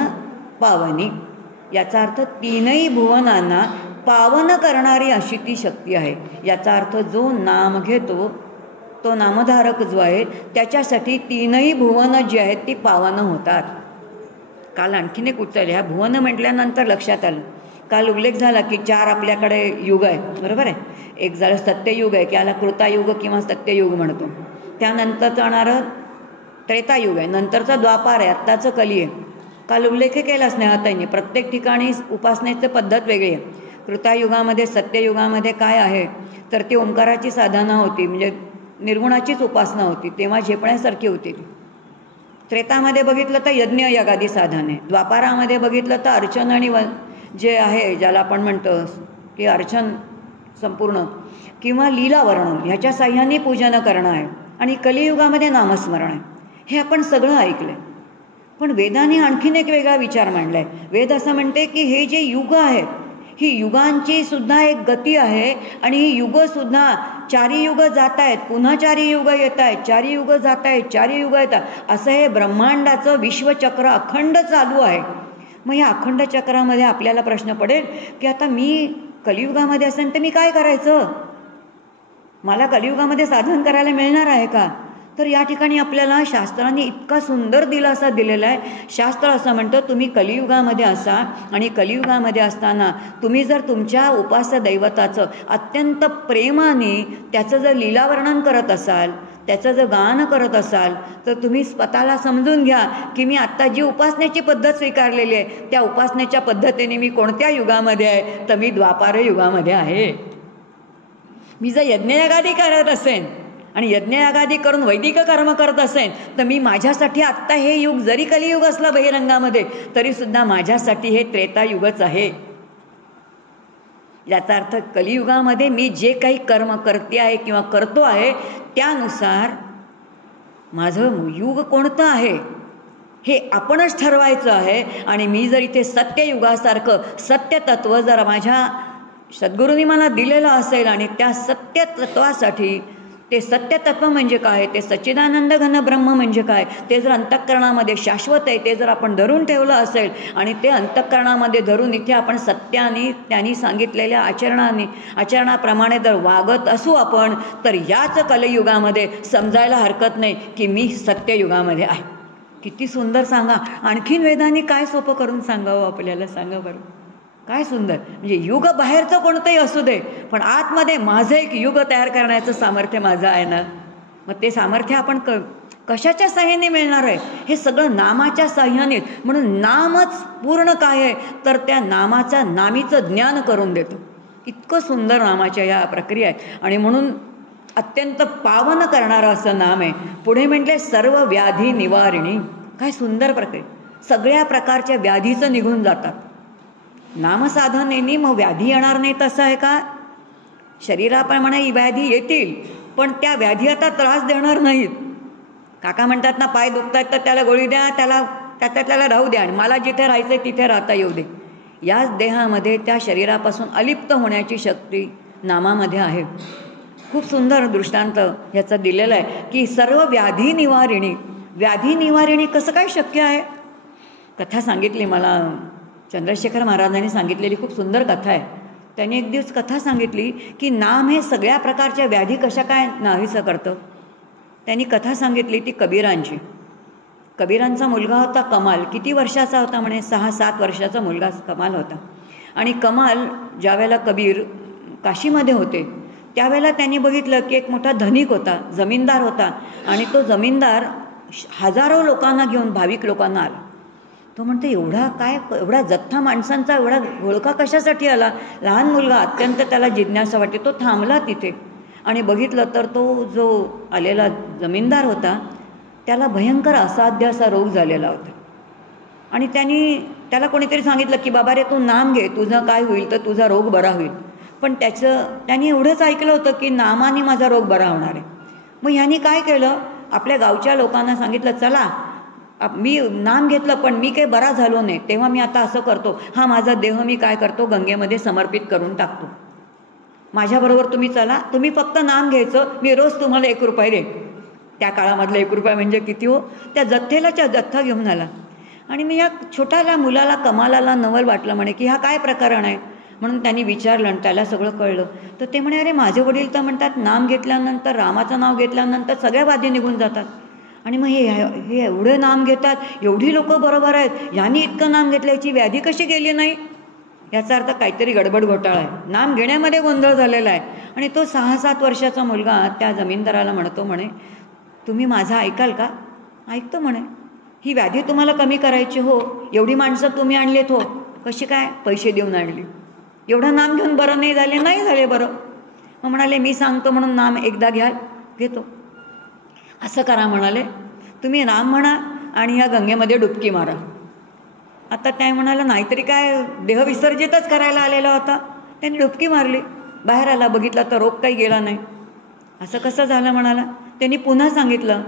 पावनी, याचा अर्थ तीनही भुवनांना पावन करणारी अशी ती शक्ती आहे. याचा अर्थ जो नाम घेतो तो नामधारक जो आहे त्याच्यासाठी तीनही भुवनं जी आहेत ती पावन होतात. काल आणखीन एक उत्तर ह्या भुवन म्हटल्यानंतर लक्षात आलं, काल उल्लेख झाला की 4 आपल्याकडे युग आहे, बरोबर आहे. एक झालं सत्ययुग आहे, की याला कृतायुग किंवा सत्ययुग म्हणतो. त्यानंतरचं येणारं त्रेतायुग आहे, नंतरचा द्वापार आहे, आत्ताचं कली आहे. काल उल्लेख केला स्नेहताईंनी, प्रत्येक ठिकाणी उपासनेची पद्धत वेगळी आहे. कृतायुगामध्ये सत्ययुगामध्ये काय आहे तर ती ओंकाराची साधना होती, म्हणजे निर्गुणाचीच उपासना होती, तेव्हा झेपण्यासारखी होती ती. त्रेतामध्ये बघितलं तर यज्ञ यागादी साधन आहे. द्वापारामध्ये बघितलं तर अर्चन आणि जे आहे ज्याला आपण म्हणतो की अर्चन संपूर्ण किंवा लीला वर्णन ह्याच्या साह्याने पूजन करणं आहे. आणि कलियुगामध्ये नामस्मरण आहे. हे आपण सगळं ऐकलं आहे. पण वेदाने आणखीन एक वेगळा विचार मांडला आहे. वेद असं म्हणते की हे जे युग आहेत ही युगांची सुद्धा एक गती आहे आणि ही युगसुद्धा 4 युग जात आहेत, पुन्हा 4 युग येत आहेत, 4 युग जात आहेत, 4 युग येतात, असं हे ब्रह्मांडाचं विश्वचक्र अखंड चालू आहे. मग या अखंड चक्रामध्ये आपल्याला प्रश्न पडेल की आता मी कलियुगामध्ये असेल तर मी काय करायचं, मला कलियुगामध्ये साधन करायला मिळणार आहे का. तर या ठिकाणी आपल्याला शास्त्रांनी इतका सुंदर दिलासा दिलेला आहे. शास्त्र असं म्हणतं तुम्ही कलियुगामध्ये असा आणि कलियुगामध्ये असताना तुम्ही जर तुमच्या उपास्य दैवताचं अत्यंत प्रेमाने त्याचं जर लीलावर्णन करत असाल, त्याचं जर गान करत असाल तर तुम्ही स्वतःला समजून घ्या की मी आत्ता जी उपासनेची पद्धत स्वीकारलेली आहे त्या उपासनेच्या पद्धतीने मी कोणत्या युगामध्ये आहे तर मी द्वापार युगामध्ये आहे. मी जर यज्ञयागादी करत असेन आणि यज्ञयागादी करून वैदिक कर्म करत असेल तर मी माझ्यासाठी आत्ता हे युग जरी कलियुग असलं बहिरंगामध्ये तरीसुद्धा माझ्यासाठी हे त्रेतायुगच आहे. याचा अर्थ कलियुगामध्ये मी जे काही कर्म करते आहे किंवा करतो आहे त्यानुसार माझं युग कोणतं आहे हे आपणच ठरवायचं आहे. आणि मी जर इथे सत्ययुगासारखं सत्यतत्व जर माझ्या सद्गुरूंनी मला दिलेलं असेल आणि त्या सत्यतत्वासाठी ते सत्यतत्व म्हणजे काय, ते सच्चिदानंद घन ब्रह्म म्हणजे काय, ते जर अंतःकरणामध्ये शाश्वत आहे ते जर आपण धरून ठेवलं असेल आणि ते अंतःकरणामध्ये धरून इथे आपण सत्याने त्यांनी सांगितलेल्या आचरणाप्रमाणे जर वागत असू आपण तर याच कलियुगामध्ये समजायला हरकत नाही की मी सत्ययुगामध्ये आहे. किती सुंदर सांगा. आणखीन वेदांनी काय सोपं करून सांगावं आपल्याला, सांगा बरं. काय सुंदर. म्हणजे युग बाहेरचं कोणतंही असू दे पण आतमध्ये माझं एक युग तयार करण्याचं सामर्थ्य माझं आहे ना. मग ते सामर्थ्य आपण कशाच्या साह्याने मिळणार आहे, हे सगळं नामाच्या साह्याने. म्हणून नामच पूर्ण काय आहे तर त्या नामाच्या नामीचं ज्ञान करून देतो. इतकं सुंदर नामाच्या या प्रक्रिया आहे आणि म्हणून अत्यंत पावन करणारं असं नाम आहे. पुढे म्हटले सर्व व्याधी निवारिणी. काय सुंदर प्रक्रिया. सगळ्या प्रकारच्या व्याधीचं निघून जातात नामसाधनेने. मग व्याधी येणार नाही तसं आहे का. शरीराप्रमाणे व्याधी येतील पण त्या व्याधी आता त्रास देणार नाहीत. काका म्हणतात ना पाय दुखतात तर त्याला गोळी द्या, त्याला राहू द्या आणि मला जिथे राहायचं तिथे राहता येऊ दे. याच देहामध्ये त्या शरीरापासून अलिप्त होण्याची शक्ती नामामध्ये आहे. खूप सुंदर दृष्टांत ह्याचा दिलेला आहे की सर्व व्याधी निवारिणी. व्याधी निवारिणी कसं काय शक्य आहे. कथा सांगितली मला चंद्रशेखर महाराजांनी सांगितलेली खूप सुंदर कथा आहे. त्यांनी एक दिवस कथा सांगितली की नाम हे सगळ्या प्रकारच्या व्याधी कशा काय नाहीसं करतं. त्यांनी कथा सांगितली ती कबीरांची. कबीरांचा मुलगा होता कमाल. किती वर्षाचा होता म्हणे, 6-7 वर्षाचा मुलगा कमाल होता. आणि कमाल ज्यावेळेला कबीर काशीमध्ये होते त्यावेळेला त्यांनी बघितलं की एक मोठा धनिक होता, जमीनदार होता आणि तो जमीनदार हजारो लोकांना घेऊन भाविक लोकांना आला. तो म्हणतो एवढा जथ्था माणसांचा एवढा घोळका कशासाठी आला. लहान मुलगा, अत्यंत त्याला जिज्ञासा वाटते. तो थांबला तिथे आणि बघितलं तर तो जो आलेला जमीनदार होता त्याला भयंकर असाध्य असा रोग झालेला होता. आणि त्याला कोणीतरी सांगितलं की बाबा रे तू नाम घे, तुझं काय होईल तर तुझा रोग बरा होईल. पण त्यांनी एवढंच ऐकलं होतं की नामाने माझा रोग बरा होणार आहे. मग ह्यांनी काय केलं, आपल्या गावच्या लोकांना सांगितलं चला मी नाम घेतलं पण मी काही बरा झालो नाही, तेव्हा मी आता असं करतो, हा माझा देह मी काय करतो गंगेमध्ये समर्पित करून टाकतो, माझ्याबरोबर तुम्ही चला, तुम्ही फक्त नाम घ्यायचं, मी रोज तुम्हाला 1 रुपये देईन. त्या काळामधला 1 रुपया म्हणजे किती हो. त्या जथ्थेलाच्या जथ्था घेऊन आला आणि मी या छोट्याला मुलाला कमालाला नवल वाटलं म्हणे की हा काय प्रकरण आहे म्हणून त्यांनी विचारलं आणि त्याला सगळं कळलं. तर ते म्हणे, अरे माझे वडील तर म्हणतात नाम घेतल्यानंतर, रामाचं नाव घेतल्यानंतर सगळ्या बाधी निघून जातात. आणि मग हे एवढे नाम घेतात, एवढी लोकं बरोबर आहेत, यांनी इतकं नाम घेतल्याची व्याधी कशी गेली नाही? याचा अर्थ काहीतरी गडबड घोटाळा आहे, नाम घेण्यामध्ये गोंधळ झालेला आहे. आणि तो 6-7 वर्षाचा मुलगा त्या जमीनदाराला म्हणतो म्हणे, तुम्ही माझं ऐकाल का? ऐकतो म्हणे. ही व्याधी तुम्हाला कमी करायची हो, एवढी माणसं तुम्ही आणलीत हो. कशी काय? पैसे देऊन आणली. एवढं नाम घेऊन बरं नाही झाले? नाही झाले बरं. मग म्हणाले, मी सांगतो म्हणून नाम एकदा घ्याल, घेतो. असं करा म्हणाले, तुम्ही नाम म्हणा आणि या गंगेमध्ये डुबकी मारा. आता त्या म्हणाला, नाहीतरी काय, देह विसर्जितच करायला आलेला होता. त्यांनी डुबकी मारली, बाहेर आला, बघितला तर रोग काही गेला नाही. असं कसं झालं म्हणाला. त्यांनी पुन्हा सांगितलं,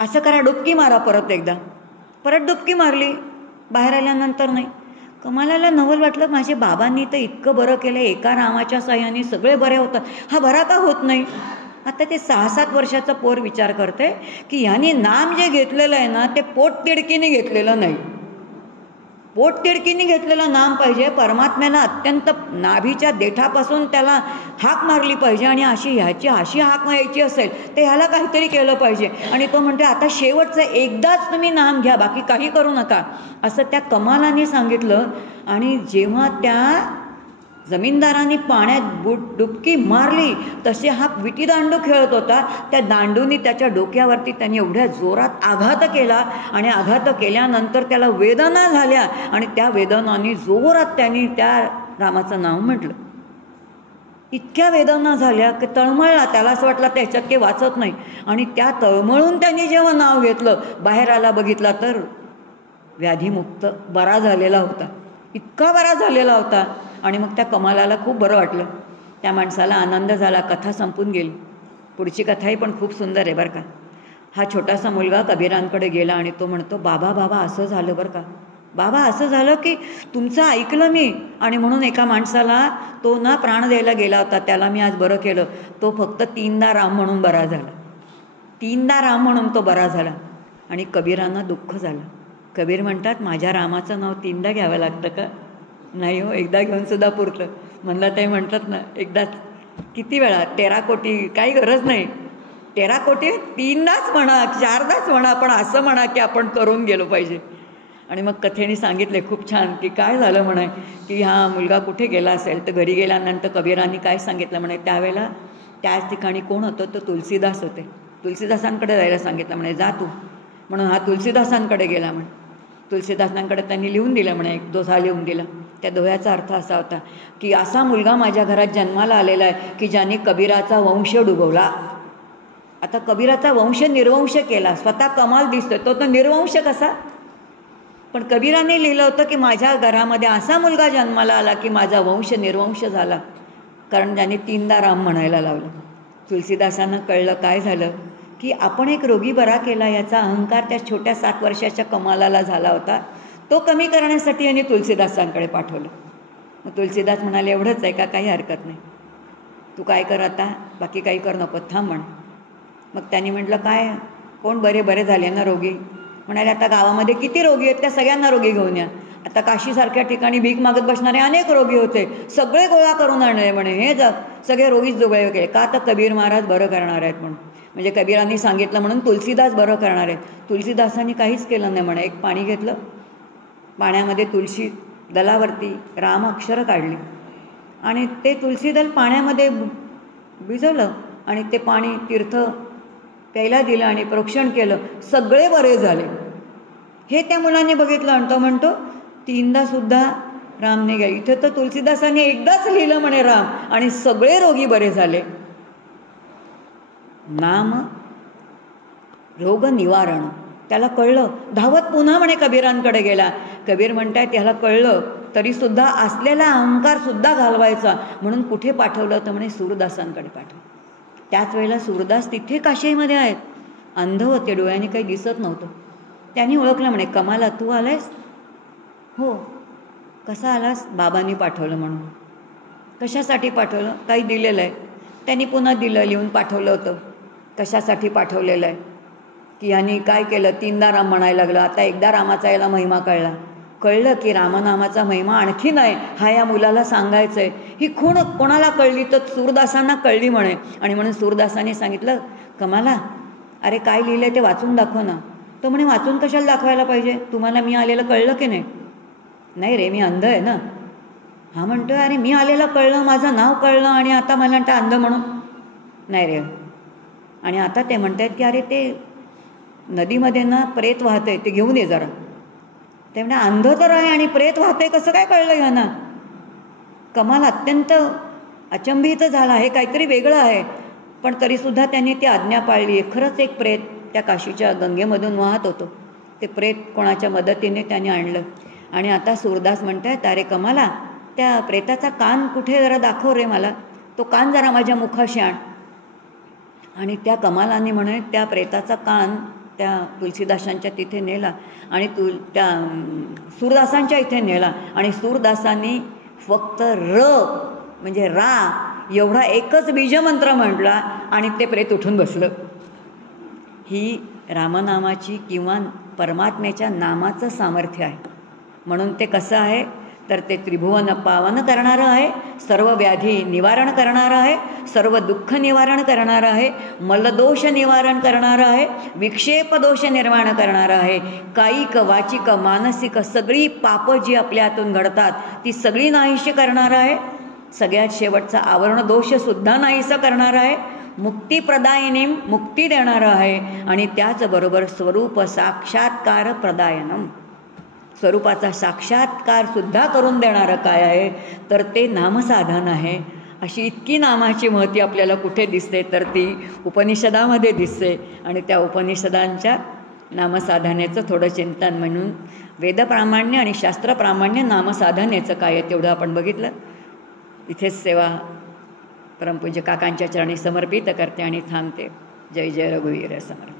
असं करा, डुबकी मारा परत एकदा. परत डुबकी मारली, बाहेर आल्यानंतर नाही. कमालाला नवल वाटलं, माझ्या बाबांनी तर इतकं बरं केलं, एका रामाच्या साह्याने सगळे बरे होतात, हा बरा का होत नाही? आता ते 6-7 वर्षाचा पोर विचार करते की ह्याने नाम जे घेतलेलं आहे ना, ते पोटतिडकीने घेतलेलं नाही. पोटतिडकीने घेतलेलं नाम पाहिजे. परमात्म्याला अत्यंत नाभीच्या देठापासून त्याला हाक मारली पाहिजे. आणि ह्याची अशी हाक मारायची असेल तर ह्याला काहीतरी केलं पाहिजे. आणि तो म्हणते, आता शेवटचं एकदाच तुम्ही नाम घ्या, बाकी काही करू नका, असं त्या कमालाने सांगितलं. आणि जेव्हा त्या जमीनदारांनी पाण्यात डुबकी मारली, तसे हा विटी दांडू खेळत होता, त्या दांडूनी त्याच्या डोक्यावरती त्यांनी एवढ्या जोरात आघात केला. आणि आघात केल्यानंतर त्याला वेदना झाल्या. आणि त्या वेदनांनी जोरात त्यांनी त्या रामाचं नाव म्हटलं. इतक्या वेदना झाल्या की तळमळला, त्याला असं वाटलं त्याच्यात काही वाचत नाही. आणि त्या तळमळून त्यांनी जेव्हा नाव घेतलं, बाहेर आला, बघितला तर व्याधीमुक्त बरा झालेला होता, इतका बरा झालेला होता. आणि मग त्या कमालाला खूप बरं वाटलं, त्या माणसाला आनंद झाला. कथा संपून गेली. पुढची कथाही पण खूप सुंदर आहे बरं का. हा छोटासा मुलगा कबीरांकडे गेला आणि तो म्हणतो, बाबा असं झालं बरं का, बाबा असं झालं की तुमचं ऐकलं मी, आणि म्हणून एका माणसाला तो ना प्राण द्यायला गेला होता, त्याला मी आज बरं केलं. तो फक्त 3दा राम म्हणून बरा झाला, 3दा राम म्हणून तो बरा झाला. आणि कबीरांना दुःख झालं. कबीर म्हणतात, माझ्या रामाचं नाव 3दा घ्यावं लागतं का? नाही हो, एकदा घेऊन सुद्धा पुरतं. म्हणलं ते म्हणतात ना, एकदा किती वेळा, 13 कोटी, काही गरज नाही. 13 कोटी 3दाच म्हणा, 4दाच म्हणा, पण असं म्हणा की आपण करून गेलो पाहिजे. आणि मग कथेने सांगितले खूप छान की काय झालं म्हणे की हा मुलगा कुठे गेला असेल. तर घरी गेल्यानंतर कबीरांनी काय सांगितलं म्हणे, त्यावेळेला त्याच ठिकाणी कोण होतं, तर तुलसीदास होते. तुलसीदासांकडे जायला सांगितलं म्हणे, जा तू. म्हणून हा तुलसीदासांकडे गेला म्हणे. तुलसीदासांकडे त्यांनी लिहून दिलं म्हणे, एक दोहा लिहून दिला. त्या दोह्याचा अर्थ असा होता की असा मुलगा माझ्या घरात जन्माला आलेला आहे की ज्याने कबीराचा वंश डुबवला. आता कबीराचा वंश निर्वंश केला, स्वतः कमाल दिसतोय, तो निर्वंश कसा? पण कबीराने लिहिलं होतं की माझ्या घरामध्ये असा मुलगा जन्माला आला की माझा वंश निर्वंश झाला, कारण त्याने 3दा राम म्हणायला लावलं. तुलसीदासांना कळलं काय झालं की आपण एक रोगी बरा केला, याचा अहंकार त्या छोट्या 7 वर्षाच्या कमालाला झाला होता. तो कमी करण्यासाठी यांनी तुलसीदासांकडे पाठवलं. मग तुलसीदास म्हणाले, एवढंच आहे का? काही हरकत नाही, तू काय कर आता, बाकी काही कर नको, थांब म्हण. मग त्यांनी म्हटलं, काय कोण बरे झाले ना रोगी? म्हणाले, आता गावामध्ये किती रोगी आहेत, त्या सगळ्यांना रोगी घेऊन या. आता काशीसारख्या ठिकाणी भीक मागत बसणारे अनेक रोगी होते, सगळे गोळा करून आणले म्हणे. हे सगळे रोगीच जोगळे केले का? तर कबीर महाराज बरं करणार आहेत म्हणून. म्हणजे कबीरांनी सांगितलं म्हणून तुलसीदास बरं करणार आहेत. तुलसीदासांनी काहीच केलं नाही म्हणे. एक पाणी घेतलं, पाण्यामध्ये तुळशी दलावरती राम अक्षरं काढली आणि ते तुळशी दल पाण्यामध्ये भिजवलं आणि ते पाणी तीर्थ प्यायला दिलं आणि प्रोक्षण केलं, सगळे बरे झाले. हे त्या मुलाने बघितलं आणि तो म्हणतो, 3दा सुद्धा रामने गेले. इथं तर तुलसीदासांनी एकदाच लिहिलं म्हणे राम, आणि सगळे रोगी बरे झाले. नाम रोग निवारण. त्याला कळलं, धावत पुन्हा म्हणे कबीरांकडे गेला. कबीर म्हणताय त्याला कळलं तरीसुद्धा असलेला अहंकार सुद्धा घालवायचा, म्हणून कुठे पाठवलं तर म्हणे सूरदासांकडे पाठवलं. त्याच वेळेला सूरदास तिथे काशीमध्ये आहेत, अंध होते, डोळ्याने काही दिसत नव्हतं. त्यांनी ओळखलं म्हणे, कमाला तू आलायस? हो. कसा आलास? बाबांनी पाठवलं म्हणून. कशासाठी पाठवलं? काही दिलेलं आहे. त्यांनी पुन्हा दिलं, लिहून पाठवलं होतं कशासाठी पाठवलेलं आहे. की यांनी काय केलं, 3दा राम म्हणायला लागलं. आता एकदा रामाचा याला महिमा कळलं की रामनामाचा महिमा आणखी नाही हा या मुलाला सांगायचं आहे. ही खूण कोणाला कळली तर सूरदासांना कळली म्हणे. आणि म्हणून सूरदासांनी सांगितलं, कमाला अरे काय लिहिलं आहे ते वाचून दाखव ना. तो म्हणे वाचून कशाला दाखवायला पाहिजे, तुम्हाला मी आलेलं कळलं की नाही. नाही रे मी अंध आहे ना. हा म्हणतो अरे मी आलेलं कळलं, माझं नाव कळलं आणि आता मला म्हणता अंध म्हणून. नाही रे. आणि आता ते म्हणत आहेत की अरे ते नदीमध्ये ना प्रेत वाहतंय ते घेऊन ये जरा. ते म्हणजे अंध तर आहे आणि प्रेत वाहतंय कसं काय कळलं ह्यांना. कमाल अत्यंत अचंबित झाला, हे काहीतरी वेगळं आहे. पण तरीसुद्धा त्यांनी ती आज्ञा पाळली आहे. खरंच एक प्रेत त्या काशीच्या गंगेमधून वाहत होतो. ते प्रेत कोणाच्या मदतीने त्याने आणलं. आणि आता सूरदास म्हणत आहेत अरे कमाला त्या प्रेताचा कान कुठे जरा दाखव रे मला, तो कान जरा माझ्या मुखाशी आण. आणि त्या कमालाने म्हणे त्या प्रेताचा कान त्या तुलसीदासांच्या तिथे नेला आणि त्या सूरदासांच्या इथे नेला. आणि सूरदासांनी फक्त र म्हणजे रा एवढा एकच बीजमंत्र म्हटला आणि ते प्रेत उठून बसलं. ही रामनामाची किंवा परमात्म्याच्या नामाचं सामर्थ्य आहे. म्हणून ते कसं आहे तर ते त्रिभुवन पावन करणारं आहे, सर्व व्याधी निवारण करणारं आहे, सर्व दुःख निवारण करणारं आहे, मलदोष निवारण करणारं आहे, विक्षेप दोष निर्माण करणारं आहे. कायिक वाचिक मानसिक सगळी पापं जी आपल्या हातून घडतात ती सगळी नाहीशी करणारं आहे. सगळ्यात शेवटचा आवरण दोषसुद्धा नाहीसा करणारं आहे. मुक्तिप्रदायिनी मुक्ती देणारं आहे. आणि त्याचबरोबर स्वरूप साक्षात्कार प्रदायनम स्वरूपाचा साक्षात्कार सुद्धा करून देणारं काय आहे तर ते नामसाधन आहे. अशी इतकी नामाची महती आपल्याला कुठे दिसते तर ती उपनिषदामध्ये दिसते. आणि त्या उपनिषदांच्या नामसाधनेचं थोडं चिंतन म्हणून वेदप्रामाण्य आणि शास्त्रप्रामाण्य नामसाधनेचं काय आहे तेवढं आपण बघितलं. इथेच सेवा परमपूज्य काकांच्या चरणी समर्पित करते आणि थांबते. जय जय रघुवीर समर्थ.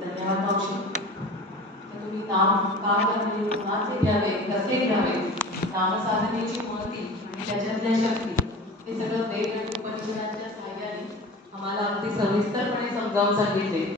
धन्यवाद मावशी. तर तुम्ही नाम का घ्यावे, कुणाचे घ्यावे, कसे घ्यावे, नामसाधनेची महती आणि त्याच्यातल्या शक्ती हे सगळं वेद आणि उपनिषदांच्या सहाय्याने आम्हाला अगदी सविस्तरपणे समजावून सांगितले.